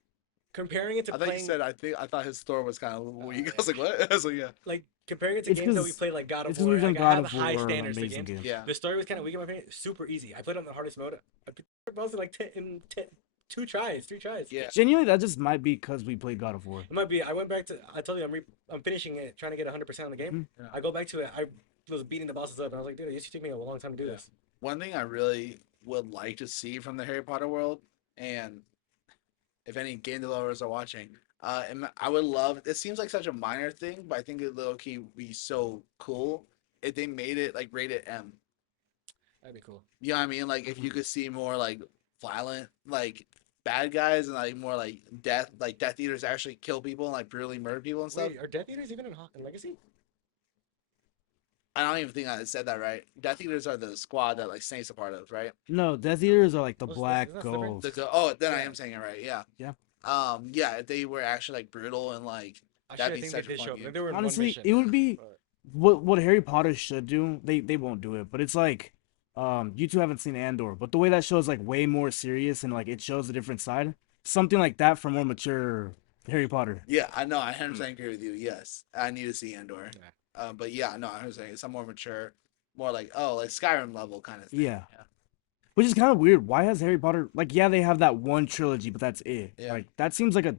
Comparing it to I thought you playing, said I thought his store was kind of weak. I was like, what? I was like, yeah. like comparing it to It's games that we 'cause- played, like God of it's 'cause War. we've done Like I God have of high War, standards for amazing games. game. Yeah. The story was kind of weak in my opinion. Super easy. I played it on the hardest mode. I beat the boss in like 2 tries, 3 tries. Yeah. Genuinely, that just might be because we played God of War. It might be. I went back to. I told you I'm finishing it, trying to get 100% on the game. Mhm. Yeah. I go back to it. I was beating the bosses up, and I was like, dude, it used to take me a long time to do Yeah. this. One thing I really would like to see from the Harry Potter world, and if any game developers are watching, I would love. It seems like such a minor thing, but I think it low key would be so cool if they made it like rated M. That'd be cool. You know what I mean? Like if you could see more like violent, like bad guys, and like more like Death Eaters actually kill people and like brutally murder people and stuff. Wait, are Death Eaters even in Legacy? I don't even think I said that right. Death Eaters are the squad that like Snape's a part of, right? No, Death Eaters are like the Those- black isn't that Slytherin? ghosts. Oh, then I Yeah. am saying it right. Yeah. Yeah. Yeah. If they were actually like brutal and like I That'd should be think they such a did fun show up. game. Maybe they were in Honestly, one mission. it would be but- what Harry Potter should do. They won't do it, but it's like you two haven't seen Andor, but the way that show is like way more serious and like it shows a different side. Something like that for more mature Harry Potter. yeah, I know. I 100% agree with you. Yes, I need to see Andor. Yeah. But yeah, no, I was saying it's some more mature, more like like Skyrim level kind of thing. Yeah. Which is kind of weird. Why has Harry Potter like yeah, they have that one trilogy, but that's it. Yeah. Like that seems like a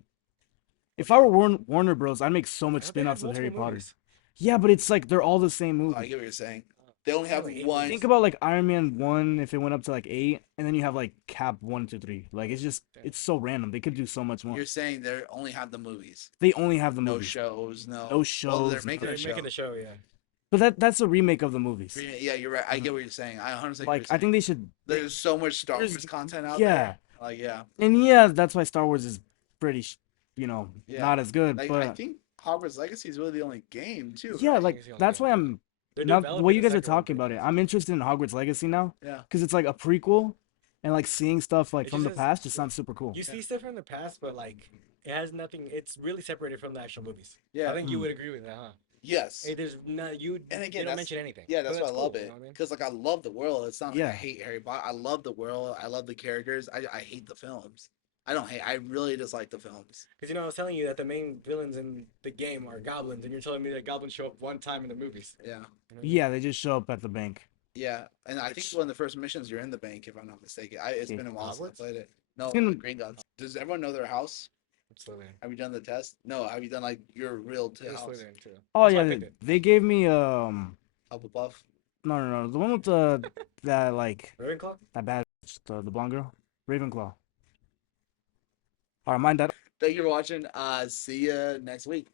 if I were Warner Bros, I'd make so much I thought they had spin-offs with Harry multiple Potter. movies. Yeah, but it's like they're all the same Oh, movie. I get what you're saying. They only have Only 8 one. Think about like Iron Man 1 if it went up to like 8 and then you have like Cap 1 to 3. Like it's just Yeah. it's so random. They could do so much more. You're saying they only have the movies, They only have the no movies. shows, no. No Well, shows, they're making They're a show. making the show, yeah. But that's a remake of the movies. Yeah, you're right. I get what you're saying. I 100% Like I think they should there's so much Star there's- Wars content out yeah. there. Like yeah, and yeah, that's why Star Wars is pretty Yeah. not as good, like but I think Hogwarts Legacy is really the only game too. yeah, right? like It's the only that's game. why I'm They're now the developing way you the guys are second one talking pretty about it, fast. I'm interested in Hogwarts Legacy now Yeah. because it's like a prequel and like seeing stuff like It from the just past has- just sounds super cool. You see stuff from the past, but like it has nothing. It's really separated from the actual movies. Yeah. I think you Mm. would agree with that, huh? Yes. Hey, there's not you. And again, they don't that's- mention anything. Yeah, that's But why I love cool, you it. know what I mean? Because like I love the world. It's not like I Yeah. hate Harry Potter. I love the world. I love the characters. I hate the films. I don't hate. I really dislike the films. Because I was telling you that the main villains in the game are goblins, and you're telling me that goblins show up one time in the movies. Yeah. You know what I mean? Yeah, they just show up at the bank. Yeah, and I think Which- one of the first missions you're in the bank, if I'm not mistaken. It's Okay. been a while since I Hogwarts? played it. No, It's gonna- the Green Gods. Does everyone know their house? It's Slytherin. Have you done the test? No. Have you done like your real It's house? Slytherin too. Oh That's why yeah, I picked it. they gave me Hufflepuff. no, the one with the that like Ravenclaw. that bad the blonde girl, Ravenclaw. All right, mind that. Thank you for watching. See ya next week.